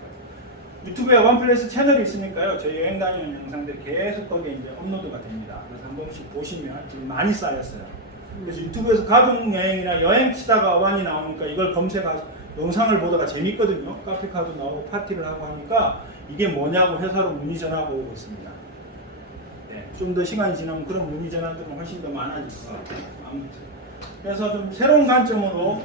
유튜브에 어반플레이스 채널이 있으니까요. 저희 여행 다니는 영상들이 계속 거기에 이제 업로드가 됩니다. 그래서 한 번씩 보시면 지금 많이 쌓였어요. 그래서 유튜브에서 가족 여행이나 여행 치다가 어반이 나오니까 이걸 영상을 보다가 재밌거든요. 카페카도 나오고 파티를 하고 하니까 이게 뭐냐고 회사로 문의 전화가 오고 있습니다. 네, 좀 더 시간이 지나면 그런 문의 전화들은 훨씬 더 많아질 것 같아요. 아무튼 그래서 좀 새로운 관점으로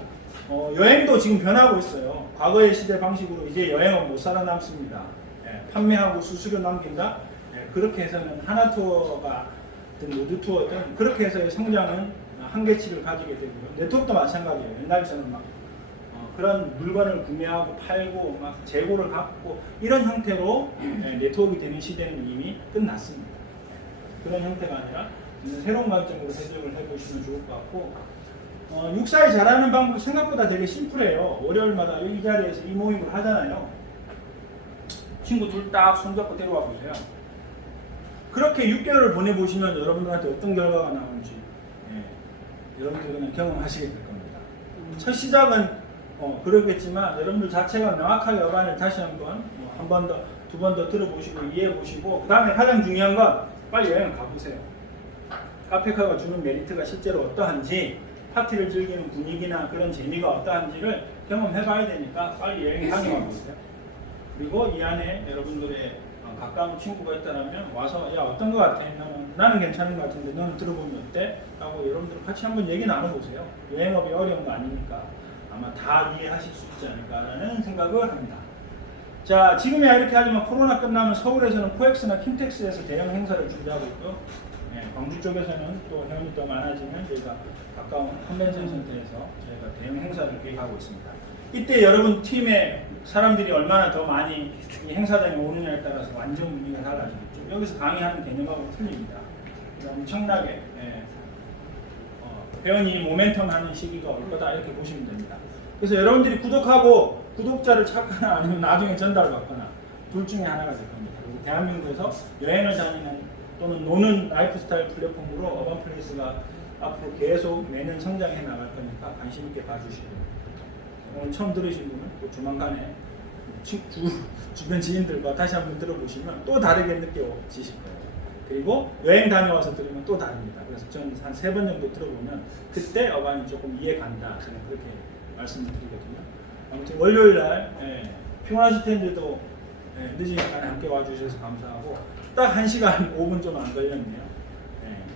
여행도 지금 변하고 있어요. 과거의 시대 방식으로 이제 여행은 못 살아남습니다. 예, 판매하고 수수료 남긴다. 예, 그렇게 해서는 하나 투어가 든 모두 투어든 그렇게 해서의 성장은 한계치를 가지게 되고요. 네트워크도 마찬가지예요. 옛날에는 막 그런 물건을 구매하고 팔고 막 재고를 갖고 이런 형태로 네트워크가 되는 시대는 이미 끝났습니다. 그런 형태가 아니라 새로운 관점으로 해석을 해보시면 좋을 것 같고 육사에 잘하는 방법 생각보다 되게 심플해요. 월요일마다 이 자리에서 이 모임을 하잖아요. 친구 둘 딱 손잡고 데려와 보세요. 그렇게 6개월을 보내보시면 여러분들한테 어떤 결과가 나오는지 여러분들은 경험하시게 될 겁니다. 첫 시작은 그러겠지만 여러분들 자체가 명확하게 어반을 다시 한번 한 번 더, 두 번 더 들어보시고 이해해보시고 그 다음에 가장 중요한 건 빨리 여행을 가보세요. 카페카가 주는 메리트가 실제로 어떠한지 파티를 즐기는 분위기나 그런 재미가 어떠한지를 경험해봐야 되니까 빨리 여행 다녀와 보세요. 그리고 이 안에 여러분들의 가까운 친구가 있다면 와서 야 어떤 거 같아? 나는 괜찮은 거 같은데 너는 들어보면 어때? 하고 여러분들 같이 한번 얘기 나눠보세요. 여행업이 어려운 거 아니니까 아마 다 이해하실 수 있지 않을까라는 생각을 합니다. 자, 지금이야 이렇게 하지만 코로나 끝나면 서울에서는 코엑스나 킨텍스에서 대형 행사를 준비하고 있고요. 광주 쪽에서는 또 회원이 더 많아지면 저희가 가까운 컨벤션 센터에서 저희가 대형 행사를 계획하고 있습니다. 이때 여러분 팀의 사람들이 얼마나 더 많이 이 행사장에 오느냐에 따라서 완전 의미가 달라지겠죠. 여기서 강의하는 개념하고 틀립니다. 엄청나게 회원이 모멘텀 하는 시기가 올 거다 이렇게 보시면 됩니다. 그래서 여러분들이 구독하고 구독자를 찾거나 아니면 나중에 전달받거나 둘 중에 하나가 될 겁니다. 그리고 대한민국에서 여행을 다니는 또는 노는 라이프 스타일 플랫폼으로 어반플레이스가 앞으로 계속 매년 성장해 나갈 거니까 관심 있게 봐주시고 오늘 처음 들으신 분은 또 조만간에 주변 지인들과 다시 한번 들어보시면 또 다르게 느껴지실 거예요. 그리고 여행 다녀와서 들으면 또 다릅니다. 그래서 저는 한 3번 정도 들어보면 그때 어반이 조금 이해 간다. 저는 그렇게 말씀을 드리거든요. 아무튼 월요일날 피곤하실 텐데도 늦은 시간에 함께 와주셔서 감사하고 딱 1시간 5분 좀 안 걸렸네요.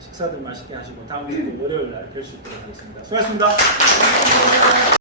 식사들 맛있게 하시고 다음 주 월요일날 뵐 수 있도록 하겠습니다. 수고하셨습니다.